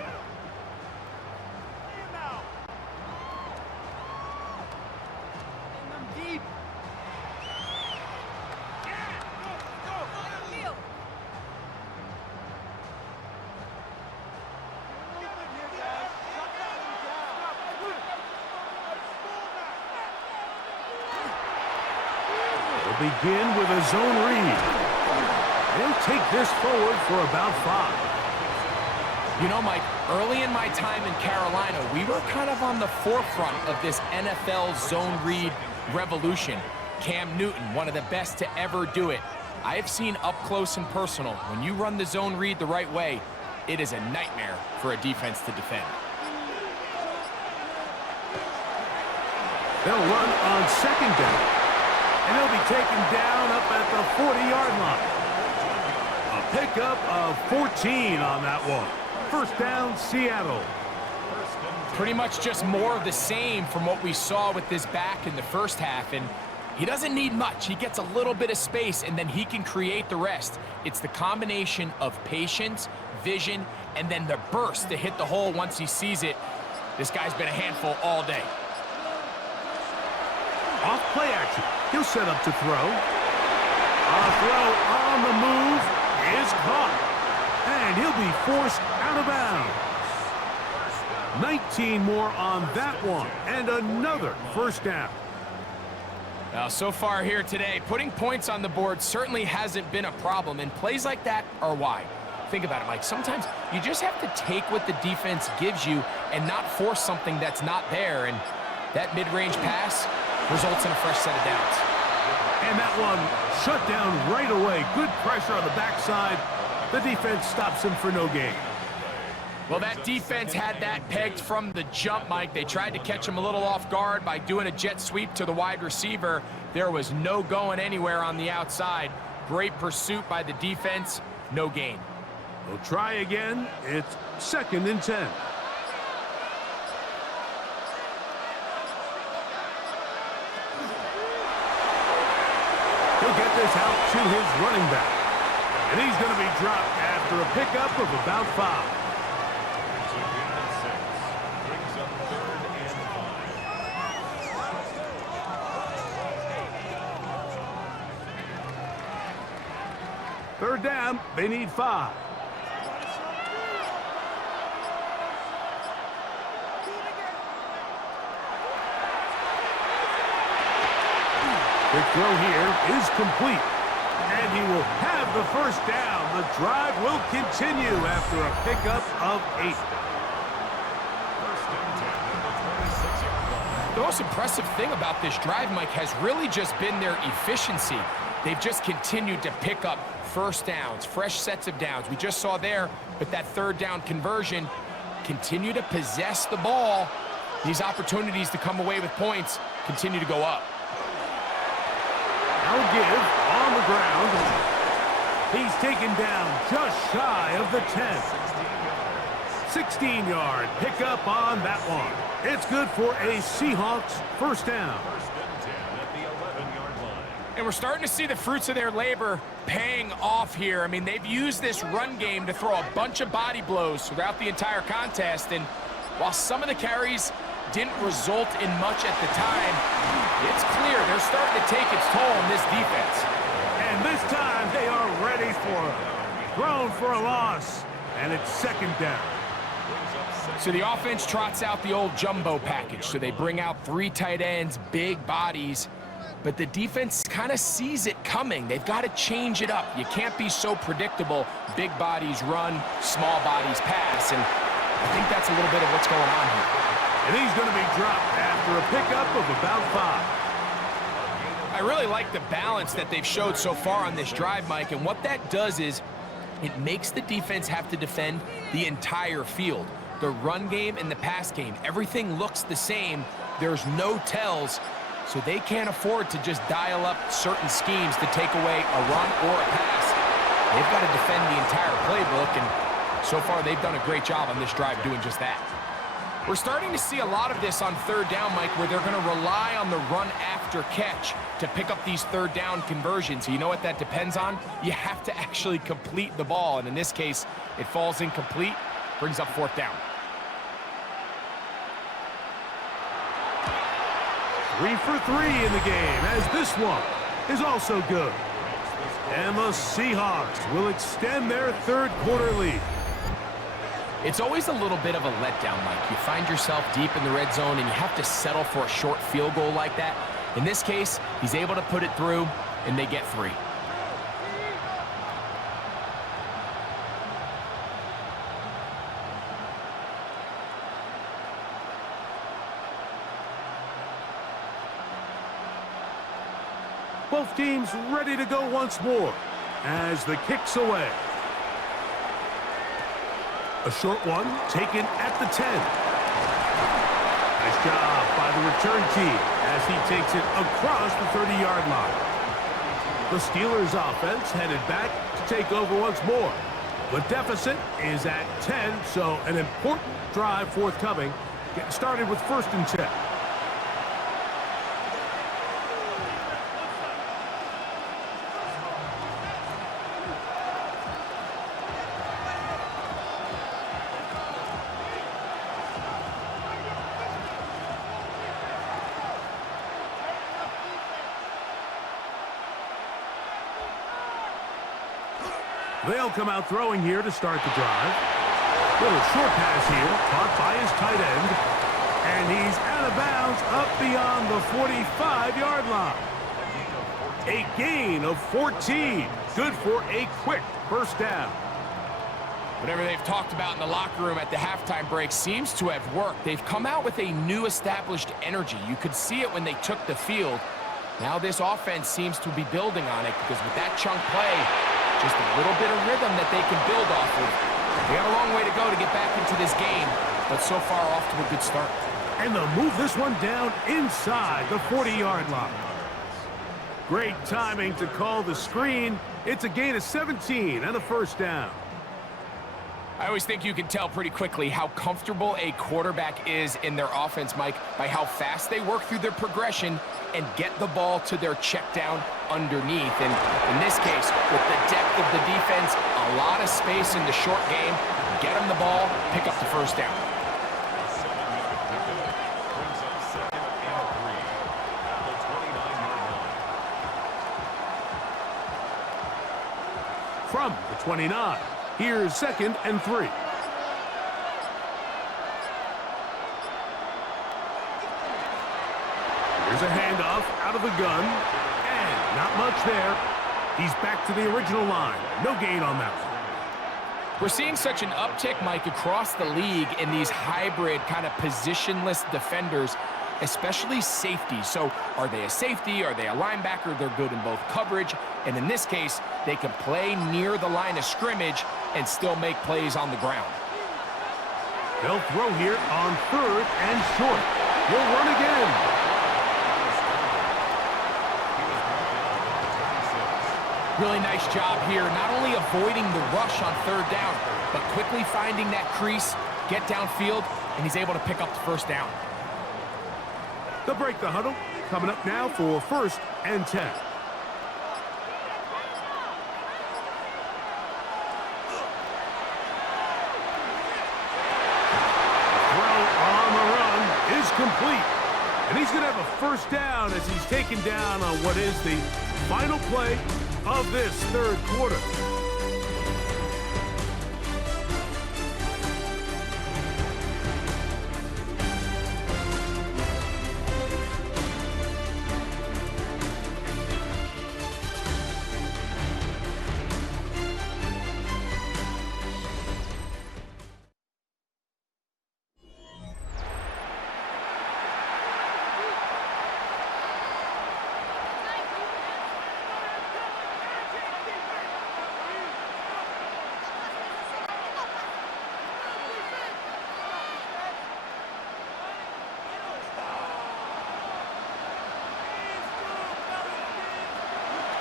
They'll begin with a zone read. They'll take this forward for about 5. You know, Mike, early in my time in Carolina, we were kind of on the forefront of this NFL zone read revolution. Cam Newton, one of the best to ever do it. I have seen up close and personal, when you run the zone read the right way, it is a nightmare for a defense to defend. They'll run on 2nd down, and they'll be taken down up at the 40-yard line. A pickup of 14 on that one. 1st down, Seattle. Pretty much just more of the same from what we saw with this back in the first half, and he doesn't need much. He gets a little bit of space, and then he can create the rest. It's the combination of patience, vision, and then the burst to hit the hole once he sees it. This guy's been a handful all day. Off play action. He'll set up to throw. A throw on the move is caught. And he'll be forced out of bounds. 19 more on that one. And another 1st down. Now, so far here today, putting points on the board certainly hasn't been a problem, and plays like that are why. Think about it, Mike. Sometimes you just have to take what the defense gives you and not force something that's not there, and that mid-range pass results in a fresh set of downs. And that one shut down right away. Good pressure on the backside. The defense stops him for no gain. Well, that defense had that pegged from the jump, Mike. They tried to catch him a little off guard by doing a jet sweep to the wide receiver. There was no going anywhere on the outside. Great pursuit by the defense. No gain. They'll try again. It's 2nd and 10. He'll get this out to his running back. And he's going to be dropped after a pickup of about 5. It's a gain of 6. Brings up 3rd and 5. 3rd down, they need 5. Quick throw here is complete. And he will have the 1st down. The drive will continue after a pickup of 8. 1st and 10 at the 26-yard line. The most impressive thing about this drive, Mike, has really just been their efficiency. They've just continued to pick up 1st downs, fresh sets of downs. We just saw there with that 3rd down conversion, continue to possess the ball. These opportunities to come away with points continue to go up. Now give on the ground. He's taken down just shy of the 10. 16-yard pickup on that one. It's good for a Seahawks first down. First and 10 at the 11-yard line. And we're starting to see the fruits of their labor paying off here. I mean, they've used this run game to throw a bunch of body blows throughout the entire contest. And while some of the carries didn't result in much at the time, it's clear they're starting to take its toll on this defense. And this time they are ready for it. Thrown for a loss, and it's second down. So the offense trots out the old jumbo package. So they bring out 3 tight ends, big bodies, but the defense kind of sees it coming. They've got to change it up. You can't be so predictable. Big bodies run, small bodies pass, and I think that's a little bit of what's going on here. And he's going to be dropped after a pickup of about 5. I really like the balance that they've showed so far on this drive, Mike, and what that does is it makes the defense have to defend the entire field. The run game and the pass game, everything looks the same. There's no tells, so they can't afford to just dial up certain schemes to take away a run or a pass. They've got to defend the entire playbook, and so far they've done a great job on this drive doing just that. We're starting to see a lot of this on third down, Mike, where they're going to rely on the run after catch to pick up these third down conversions. You know what that depends on? You have to actually complete the ball, and in this case, it falls incomplete, brings up fourth down. 3 for 3 in the game, as this one is also good. And the Seahawks will extend their third quarter lead. It's always a little bit of a letdown, Mike. You find yourself deep in the red zone, and you have to settle for a short field goal like that. In this case, he's able to put it through, and they get 3. Both teams ready to go once more as the kick's away. A short one taken at the 10. Nice job by the return team as he takes it across the 30-yard line. The Steelers offense headed back to take over once more. The deficit is at 10, so an important drive forthcoming. Getting started with first and 10. They'll come out throwing here to start the drive. Little short pass here, caught by his tight end. And he's out of bounds up beyond the 45-yard line. A gain of 14. Good for a quick first down. Whatever they've talked about in the locker room at the halftime break seems to have worked. They've come out with a new established energy. You could see it when they took the field. Now this offense seems to be building on it because with that chunk play, just a little bit of rhythm that they can build off of. They got a long way to go to get back into this game, but so far off to a good start. And they'll move this one down inside the 40-yard line. Great timing to call the screen. It's a gain of 17 and a first down. I always think you can tell pretty quickly how comfortable a quarterback is in their offense, Mike, by how fast they work through their progression and get the ball to their check down underneath. And in this case, with the depth of the defense, a lot of space in the short game, get them the ball, pick up the first down. From the 29, here's second and 3. Here's a handoff out of the gun, and not much there. He's back to the original line. No gain on that one. We're seeing such an uptick, Mike, across the league in these hybrid kind of positionless defenders, especially safety. So are they a safety? Are they a linebacker? They're good in both coverage. And in this case, they can play near the line of scrimmage and still make plays on the ground. They'll throw here on third and short. He'll run again. Really nice job here, not only avoiding the rush on third down, but quickly finding that crease get downfield, and he's able to pick up the first down. They'll break the huddle. Coming up now for 1st and 10. Complete. And he's going to have a first down as he's taken down on what is the final play of this 3rd quarter.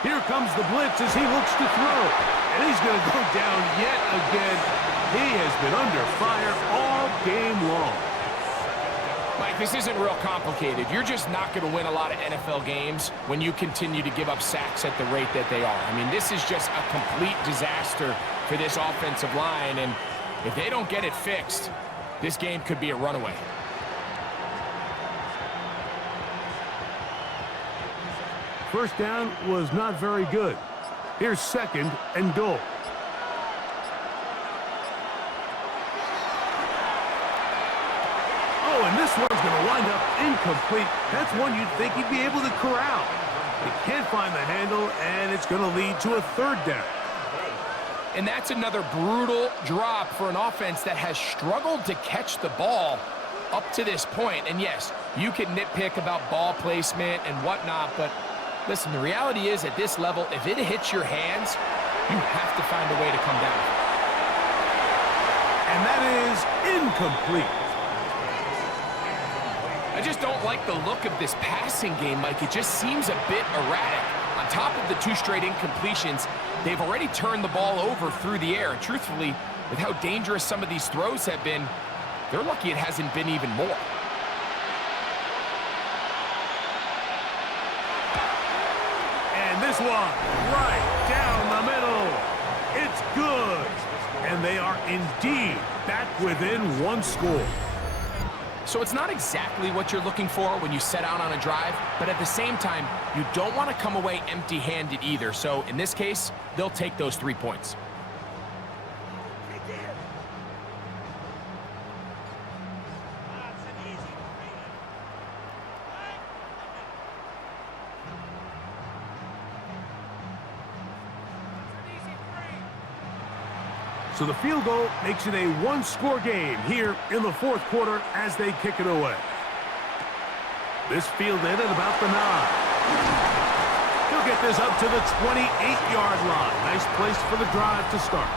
Here comes the blitz as he looks to throw. And he's going to go down yet again. He has been under fire all game long. Mike, this isn't real complicated. You're just not going to win a lot of NFL games when you continue to give up sacks at the rate that they are. I mean, this is just a complete disaster for this offensive line. And if they don't get it fixed, this game could be a runaway. First down was not very good. Here's 2nd and goal. Oh, and this one's going to wind up incomplete. That's one you'd think he'd be able to corral. He can't find the handle, and it's going to lead to a 3rd down. And that's another brutal drop for an offense that has struggled to catch the ball up to this point. And yes, you can nitpick about ball placement and whatnot, but listen, the reality is at this level, if it hits your hands, you have to find a way to come down. And that is incomplete. I just don't like the look of this passing game, Mike. It just seems a bit erratic. On top of the 2 straight incompletions, they've already turned the ball over through the air. And truthfully, with how dangerous some of these throws have been, they're lucky it hasn't been even more. This one right down the middle. It's good. And they are indeed back within 1 score. So it's not exactly what you're looking for when you set out on a drive, but at the same time, you don't want to come away empty-handed either. So in this case, they'll take those 3 points. So the field goal makes it a 1-score game here in the 4th quarter as they kick it away. This fielded at about the 9. He'll get this up to the 28-yard line. Nice place for the drive to start.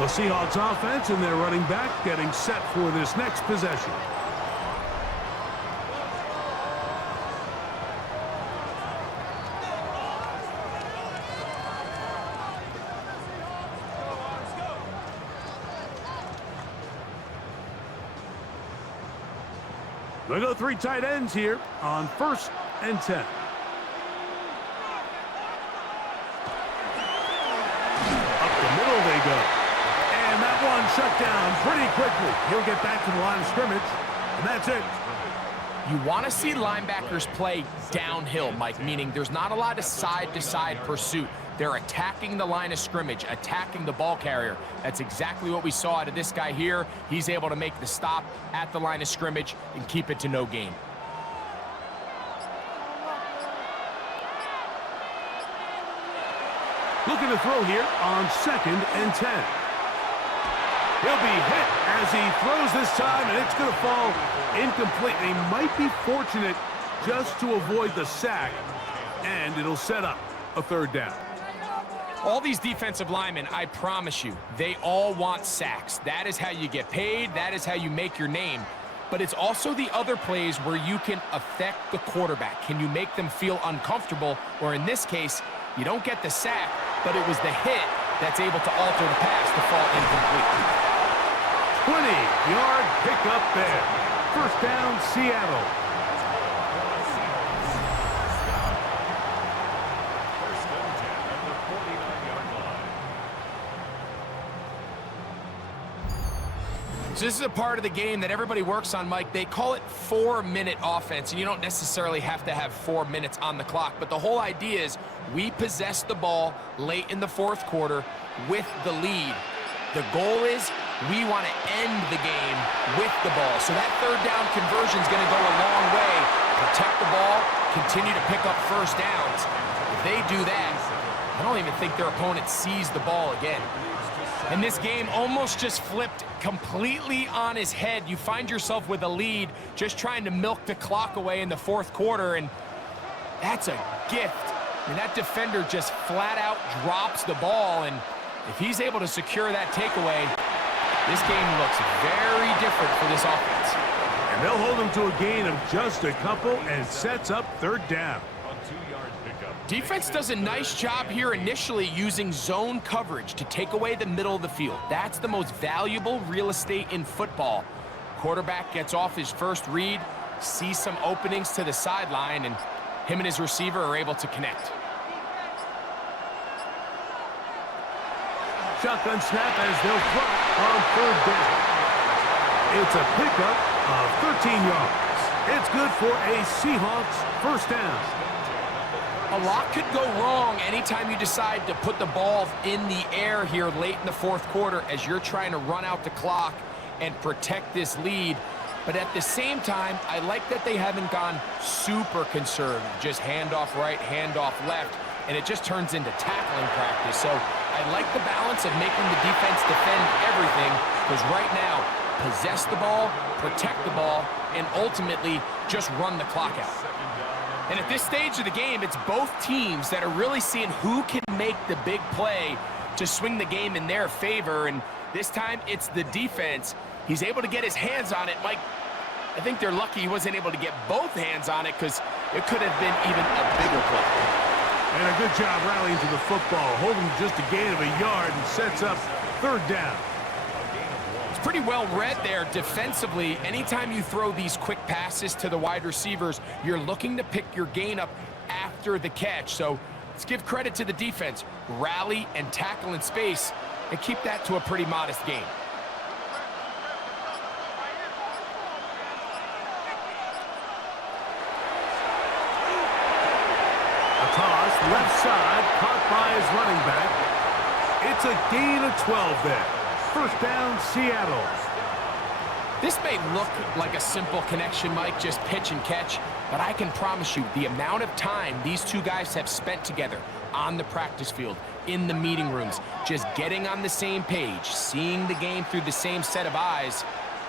The Seahawks offense and their running back getting set for this next possession. They go 3 tight ends here on 1st and 10. Up the middle they go. And that one shut down pretty quickly. He'll get back to the line of scrimmage, and that's it. You want to see linebackers play downhill, Mike, meaning there's not a lot of side-to-side pursuit. They're attacking the line of scrimmage, attacking the ball carrier. That's exactly what we saw out of this guy here. He's able to make the stop at the line of scrimmage and keep it to no gain. Looking to throw here on 2nd and 10. He'll be hit as he throws this time, and it's going to fall incomplete. They might be fortunate just to avoid the sack, and it'll set up a 3rd down. All these defensive linemen, I promise you, they all want sacks. That is how you get paid. That is how you make your name. But it's also the other plays where you can affect the quarterback. Can you make them feel uncomfortable? Or in this case, you don't get the sack, but it was the hit that's able to alter the pass to fall incomplete. 20. 8-yard pickup there. First down, Seattle. First and 10 at the 49-yard line. So this is a part of the game that everybody works on, Mike. They call it 4-minute offense, and you don't necessarily have to have 4 minutes on the clock. But the whole idea is we possess the ball late in the fourth quarter with the lead. The goal is we want to end the game with the ball. So that third down conversion is going to go a long way. Protect the ball, continue to pick up first downs. If they do that, I don't even think their opponent sees the ball again. And this game almost just flipped completely on his head. You find yourself with a lead, just trying to milk the clock away in the fourth quarter, and that's a gift. I mean, that defender just flat out drops the ball, and if he's able to secure that takeaway, this game looks very different for this offense. And they'll hold them to a gain of just a couple and sets up third down. A 2-yard pickup. Defense does a nice job here initially using zone coverage to take away the middle of the field. That's the most valuable real estate in football. Quarterback gets off his first read, sees some openings to the sideline, and him and his receiver are able to connect. Shotgun snap as they'll drop on third down. It's a pickup of 13 yards. It's good for a Seahawks first down. A lot could go wrong anytime you decide to put the ball in the air here late in the fourth quarter as you're trying to run out the clock and protect this lead. But at the same time, I like that they haven't gone super conservative, just handoff right, handoff left, and it just turns into tackling practice. So I like the balance of making the defense defend everything, because right now, possess the ball, protect the ball, and ultimately just run the clock out. And at this stage of the game, it's both teams that are really seeing who can make the big play to swing the game in their favor, and this time it's the defense. He's able to get his hands on it. Mike, I think they're lucky he wasn't able to get both hands on it, because it could have been even a bigger play. And a good job rallying to the football, holding just a gain of a yard and sets up third down. It's pretty well read there defensively. Anytime you throw these quick passes to the wide receivers, you're looking to pick your gain up after the catch. So let's give credit to the defense. Rally and tackle in space and keep that to a pretty modest gain. Toss, left side, caught by his running back. It's a gain of 12 there. First down, Seattle. This may look like a simple connection, Mike, just pitch and catch, but I can promise you the amount of time these two guys have spent together on the practice field, in the meeting rooms, just getting on the same page, seeing the game through the same set of eyes,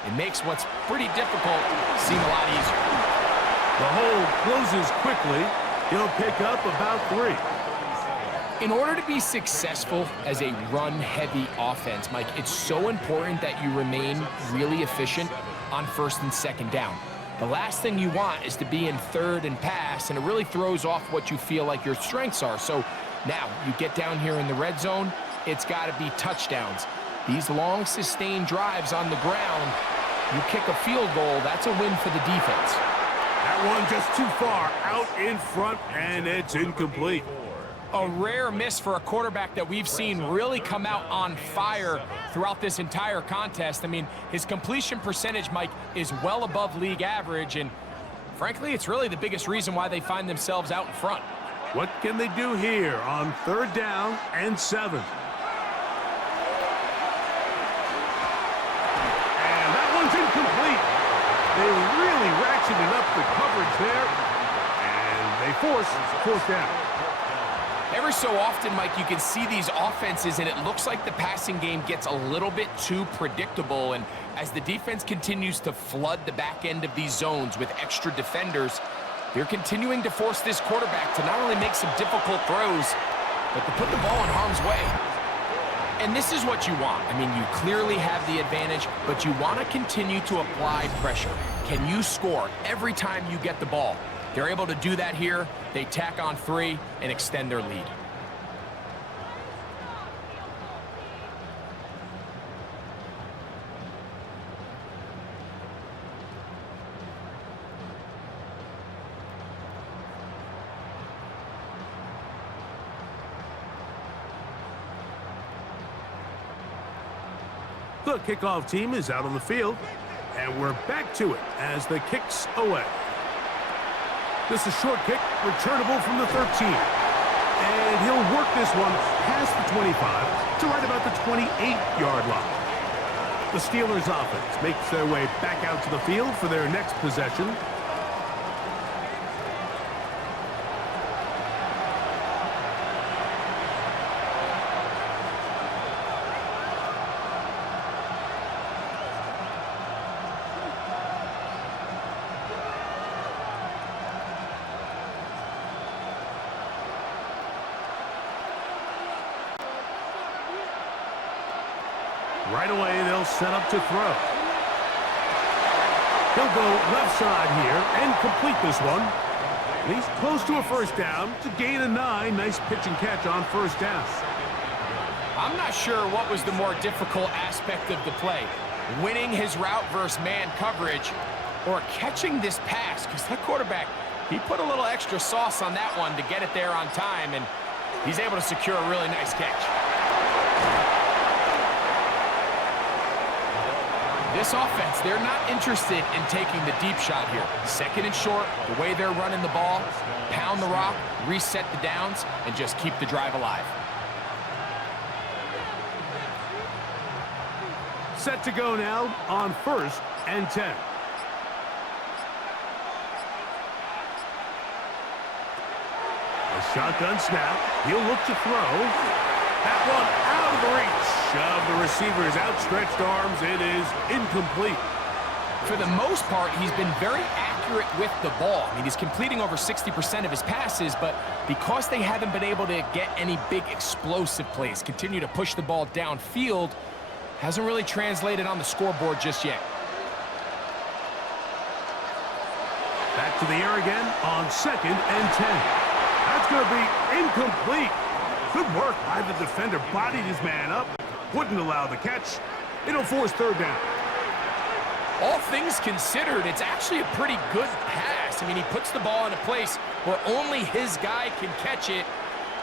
it makes what's pretty difficult seem a lot easier. The hole closes quickly. He'll pick up about 3. In order to be successful as a run-heavy offense, Mike, it's so important that you remain really efficient on first and second down. The last thing you want is to be in third and pass, and it really throws off what you feel like your strengths are. So now you get down here in the red zone, it's got to be touchdowns. These long, sustained drives on the ground, you kick a field goal, that's a win for the defense. That one just too far out in front, and it's incomplete. A rare miss for a quarterback that we've seen really come out on fire throughout this entire contest. I mean, his completion percentage, Mike, is well above league average, and frankly, it's really the biggest reason why they find themselves out in front. What can they do here on third down and 7? And that one's incomplete. They really ratcheted up the coverage there, and they force fourth down. Every so often, Mike, you can see these offenses, and it looks like the passing game gets a little bit too predictable. And as the defense continues to flood the back end of these zones with extra defenders, they're continuing to force this quarterback to not only make some difficult throws, but to put the ball in harm's way. And this is what you want. I mean, you clearly have the advantage, but you want to continue to apply pressure. Can you score every time you get the ball? They're able to do that here. They tack on 3 and extend their lead. The kickoff team is out on the field, and we're back to it as the kick's away. This is a short kick, returnable from the 13. And he'll work this one past the 25 to right about the 28-yard line. The Steelers offense makes their way back out to the field for their next possession. Right away, they'll set up to throw. He'll go left side here and complete this one. And he's close to a first down to gain a 9. Nice pitch and catch on first down. I'm not sure what was the more difficult aspect of the play. Winning his route versus man coverage or catching this pass, because that quarterback, he put a little extra sauce on that one to get it there on time, and he's able to secure a really nice catch. This offense, they're not interested in taking the deep shot here. Second and short, the way they're running the ball, pound the rock, reset the downs, and just keep the drive alive. Set to go now on 1st and 10. A shotgun snap. He'll look to throw. That one out of the reach of the receiver's outstretched arms. It is incomplete. For the most part, he's been very accurate with the ball. I mean, he's completing over 60% of his passes, but because they haven't been able to get any big explosive plays, continue to push the ball downfield, hasn't really translated on the scoreboard just yet. Back to the air again on 2nd and 10. That's going to be incomplete. Good work by the defender. Bodied his man up. Wouldn't allow the catch. It'll force 3rd down. All things considered, it's actually a pretty good pass. I mean, he puts the ball in a place where only his guy can catch it.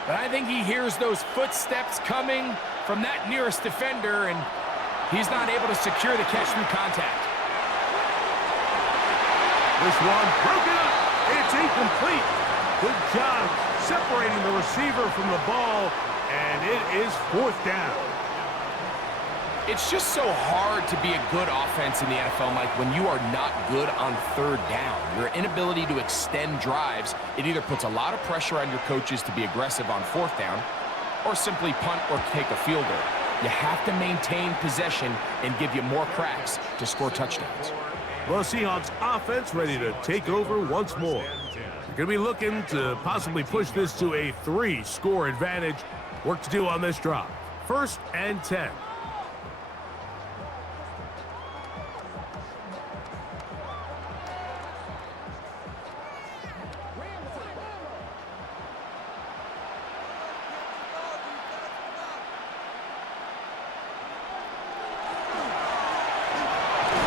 But I think he hears those footsteps coming from that nearest defender, and he's not able to secure the catch through contact. This one broken up. It's incomplete. Good job separating the receiver from the ball, and it is 4th down. It's just so hard to be a good offense in the NFL, Mike, when you are not good on 3rd down. Your inability to extend drives, it either puts a lot of pressure on your coaches to be aggressive on 4th down or simply punt or take a field goal. You have to maintain possession and give you more cracks to score touchdowns. Well, Seahawks offense ready to take over once more. They're going to be looking to possibly push this to a 3-score advantage. Work to do on this drive. 1st and 10.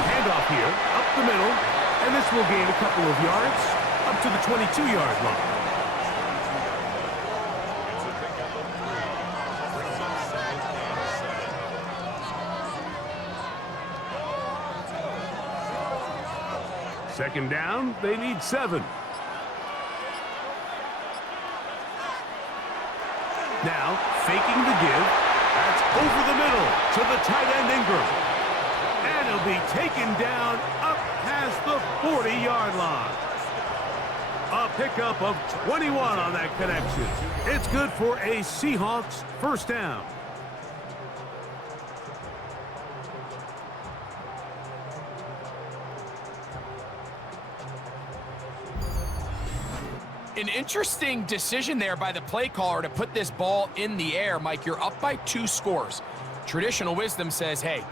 Handoff here, up the middle, and this will gain a couple of yards. Up to the 22-yard line. It's a pickup of 3. Brings up 2nd and 7. 2nd down, they need 7. Now, faking the give. That's over the middle to the tight end Ingram. And he'll be taken down up past the 40-yard line. A pickup of 21 on that connection. It's good for a Seahawks 1st down. An interesting decision there by the play caller to put this ball in the air. Mike, you're up by 2 scores. Traditional wisdom says, hey,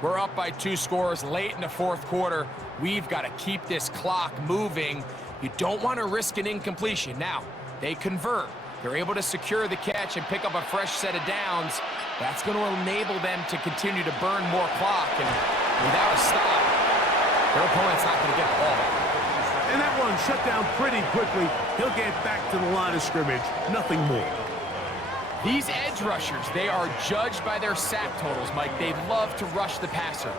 we're up by 2 scores late in the 4th quarter. We've got to keep this clock moving. You don't want to risk an incompletion. Now, they convert. They're able to secure the catch and pick up a fresh set of downs. That's going to enable them to continue to burn more clock. And without a stop, their opponent's not going to get the ball. And that one shut down pretty quickly. He'll get back to the line of scrimmage. Nothing more. These edge rushers, they are judged by their sack totals, Mike. They love to rush the passer.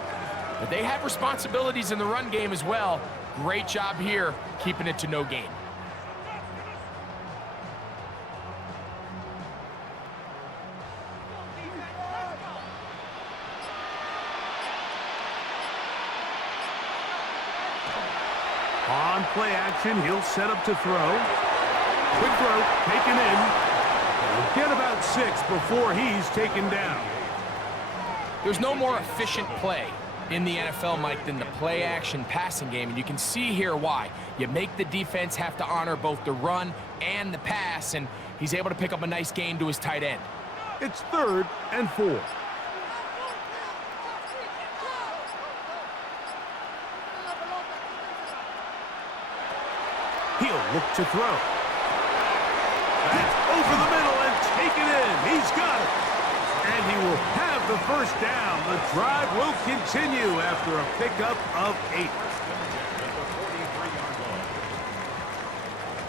But they have responsibilities in the run game as well. Great job here, keeping it to no gain. On play action, he'll set up to throw. Quick throw, taken in. He'll get about 6 before he's taken down. There's no more efficient play in the NFL, Mike, than the play-action passing game, and you can see here why. You make the defense have to honor both the run and the pass, and he's able to pick up a nice gain to his tight end. It's 3rd and 4. He'll look to throw. That's over the middle and taken in. He's got it. And he will have the first down. The drive will continue after a pickup of 8.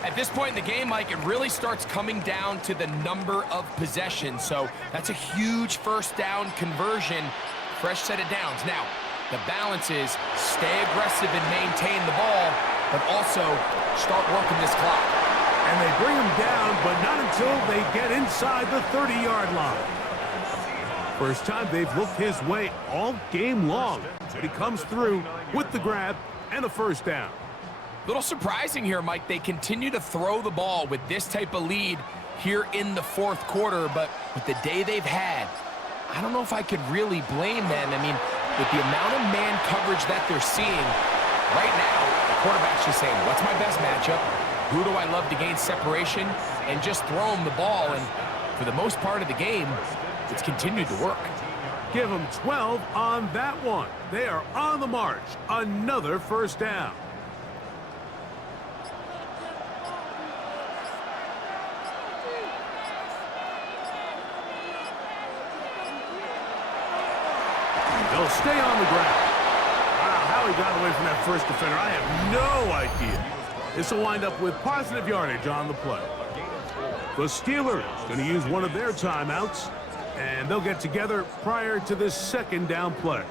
At this point in the game, Mike, it really starts coming down to the number of possessions. So that's a huge first down conversion. Fresh set of downs. Now, the balance is stay aggressive and maintain the ball, but also start working this clock. And they bring him down, but not until they get inside the 30-yard line. First time they've looked his way all game long. He comes through with the grab and a first down. Little surprising here, Mike. They continue to throw the ball with this type of lead here in the 4th quarter, but with the day they've had, I don't know if I could really blame them. I mean, with the amount of man coverage that they're seeing, right now, the quarterback's just saying, what's my best matchup? Who do I love to gain separation? And just throw him the ball. And for the most part of the game, it's continued to work. Give them 12 on that one. They are on the march. Another first down. They'll stay on the ground. Wow, how he got away from that first defender, I have no idea. This will wind up with positive yardage on the play. The Steelers going to use one of their timeouts, and they'll get together prior to this second down play.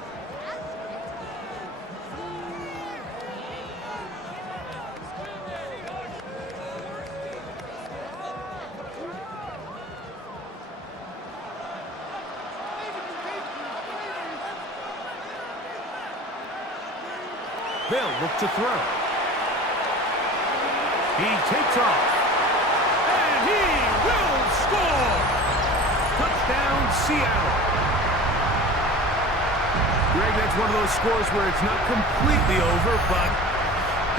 They'll look to throw. He takes off. And he will score! Touchdown, Seattle. Greg, that's one of those scores where it's not completely over, but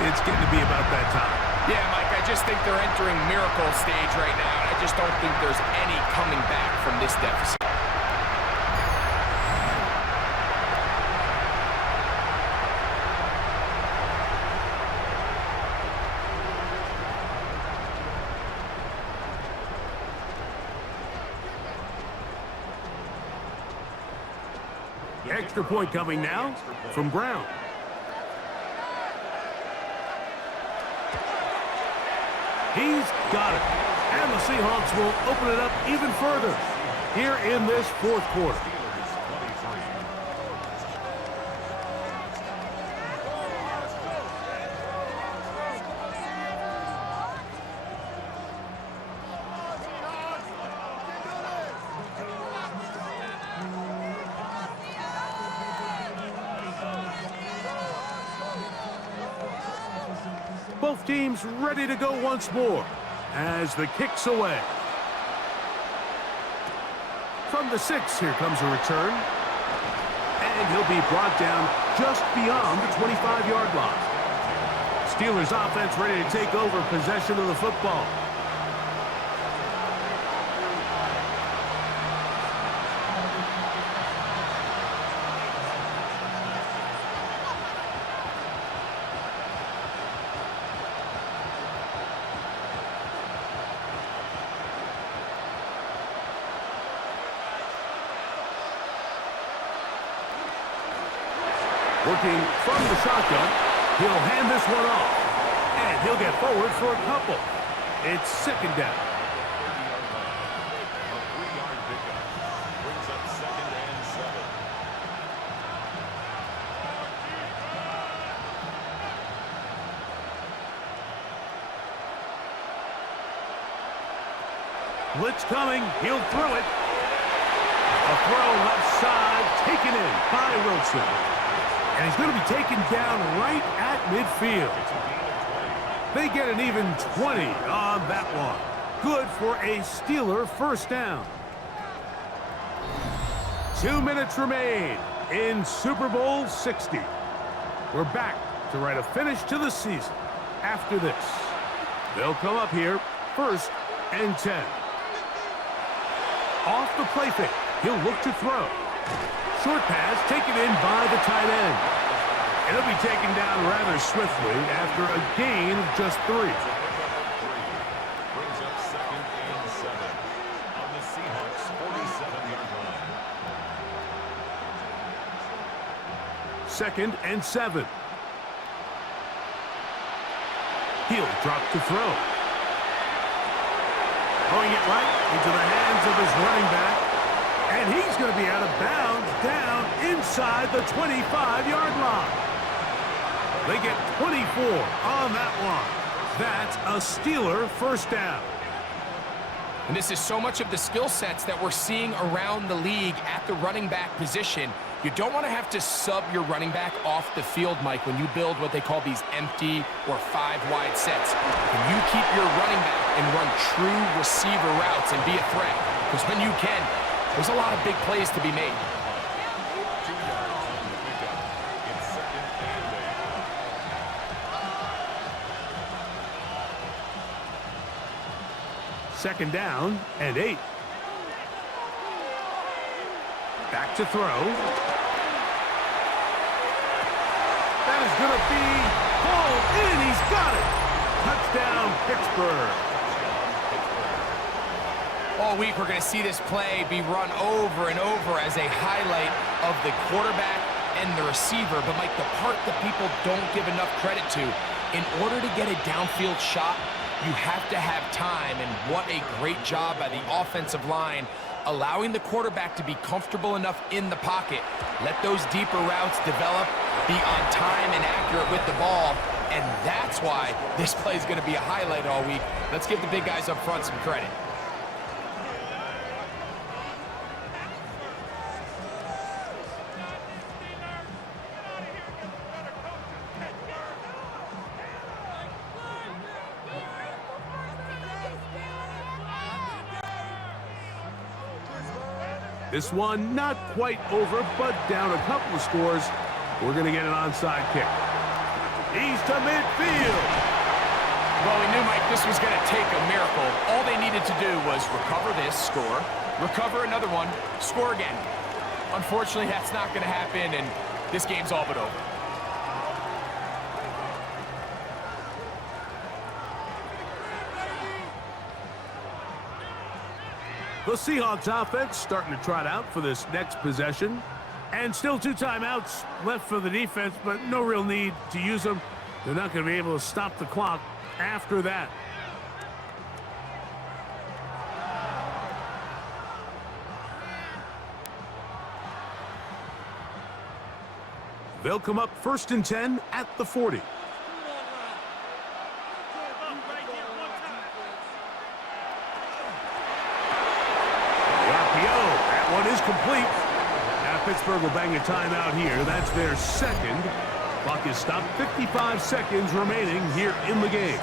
it's getting to be about that time. Yeah, Mike, I just think they're entering miracle stage right now, and I just don't think there's any coming back from this deficit. Extra point coming now from Brown. He's got it. And the Seahawks will open it up even further here in this 4th quarter. Both teams ready to go once more as the kick's away. From the 6, here comes a return. And he'll be brought down just beyond the 25-yard line. Steelers offense ready to take over possession of the football. Working from the shotgun, he'll hand this one off. And he'll get forward for a couple. It's second down. Blitz coming. He'll throw it. A throw left side, taken in by Wilson. And he's going to be taken down right at midfield. They get an even 20 on that one. Good for a Steeler first down. 2 minutes remain in Super Bowl 60. We're back to write a finish to the season after this. They'll come up here, 1st and 10. Off the play fake, he'll look to throw. Short pass taken in by the tight end. It'll be taken down rather swiftly after a gain of just 3. Brings up 2nd and 7 on the Seahawks 47-yard line. 2nd and 7. He'll drop to throw. Throwing it right into the hands of his running back. And he's going to be out of bounds down inside the 25-yard line. They get 24 on that one. That's a Steeler first down. And this is so much of the skill sets that we're seeing around the league at the running back position. You don't want to have to sub your running back off the field, Mike, when you build what they call these empty or 5-wide sets. Can you keep your running back and run true receiver routes and be a threat? Because when you can, there's a lot of big plays to be made. 2 yards on the pickup. It's 2nd and 8. 2nd down and 8. Back to throw. That is going to be hauled in. He's got it. Touchdown, Pittsburgh. All week, we're going to see this play be run over and over as a highlight of the quarterback and the receiver. But, Mike, the part that people don't give enough credit to, in order to get a downfield shot, you have to have time. And what a great job by the offensive line, allowing the quarterback to be comfortable enough in the pocket. Let those deeper routes develop, be on time and accurate with the ball. And that's why this play is going to be a highlight all week. Let's give the big guys up front some credit. This one not quite over, but down a couple of scores. We're going to get an onside kick. He's to midfield. Well, we knew, Mike, this was going to take a miracle. All they needed to do was recover this, score, recover another one, score again. Unfortunately, that's not going to happen, and this game's all but over. The Seahawks offense starting to trot out for this next possession. And still 2 timeouts left for the defense, but no real need to use them. They're not going to be able to stop the clock after that. They'll come up 1st and 10 at the 40. One is complete. Now Pittsburgh will bang a timeout here. That's their 2nd. Clock is stopped. 55 seconds remaining here in the game.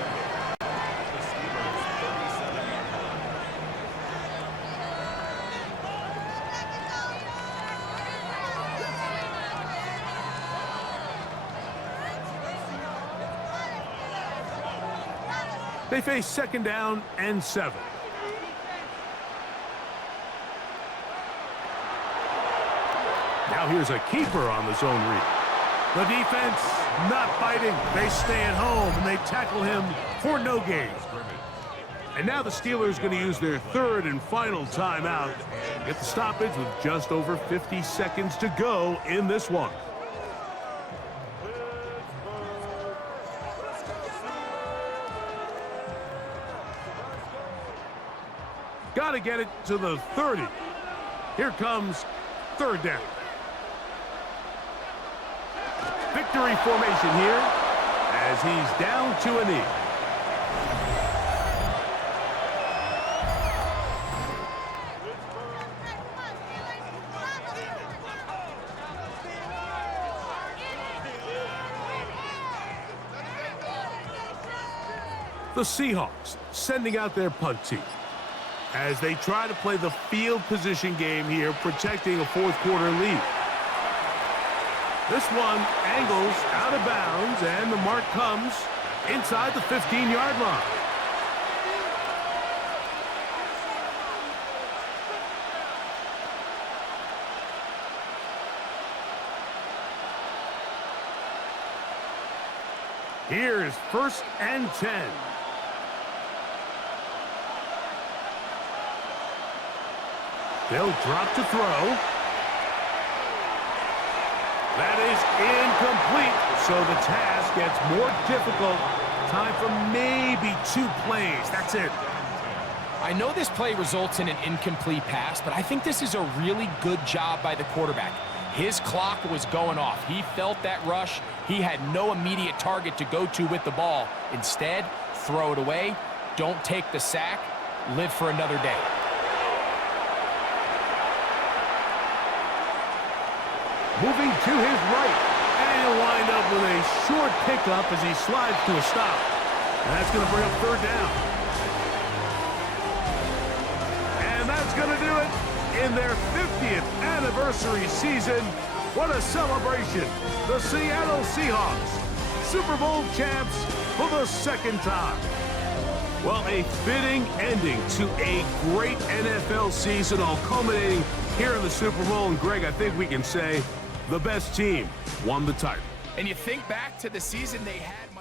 They face 2nd down and 7. Now here's a keeper on the zone read. The defense not biting. They stay at home, and they tackle him for no gain. And now the Steelers going to use their 3rd and final timeout. Get the stoppage with just over 50 seconds to go in this one. Got to get it to the 30. Here comes 3rd down. Victory formation here as he's down to a knee. The Seahawks sending out their punt team as they try to play the field position game here, protecting a fourth-quarter lead. This one angles out of bounds, and the mark comes inside the 15-yard line. Here's 1st and 10. They'll drop to throw. That is incomplete, so the task gets more difficult. Time for maybe 2 plays. That's it. I know this play results in an incomplete pass, but I think this is a really good job by the quarterback. His clock was going off. He felt that rush. He had no immediate target to go to with the ball. Instead, throw it away. Don't take the sack. Live for another day. Moving to his right, and he'll wind up with a short pickup as he slides to a stop. And that's going to bring up 3rd down. And that's going to do it. In their 50th anniversary season, what a celebration. The Seattle Seahawks, Super Bowl champs for the 2nd time. Well, a fitting ending to a great NFL season, all culminating here in the Super Bowl. And Greg, I think we can say the best team won the title. And you think back to the season they had.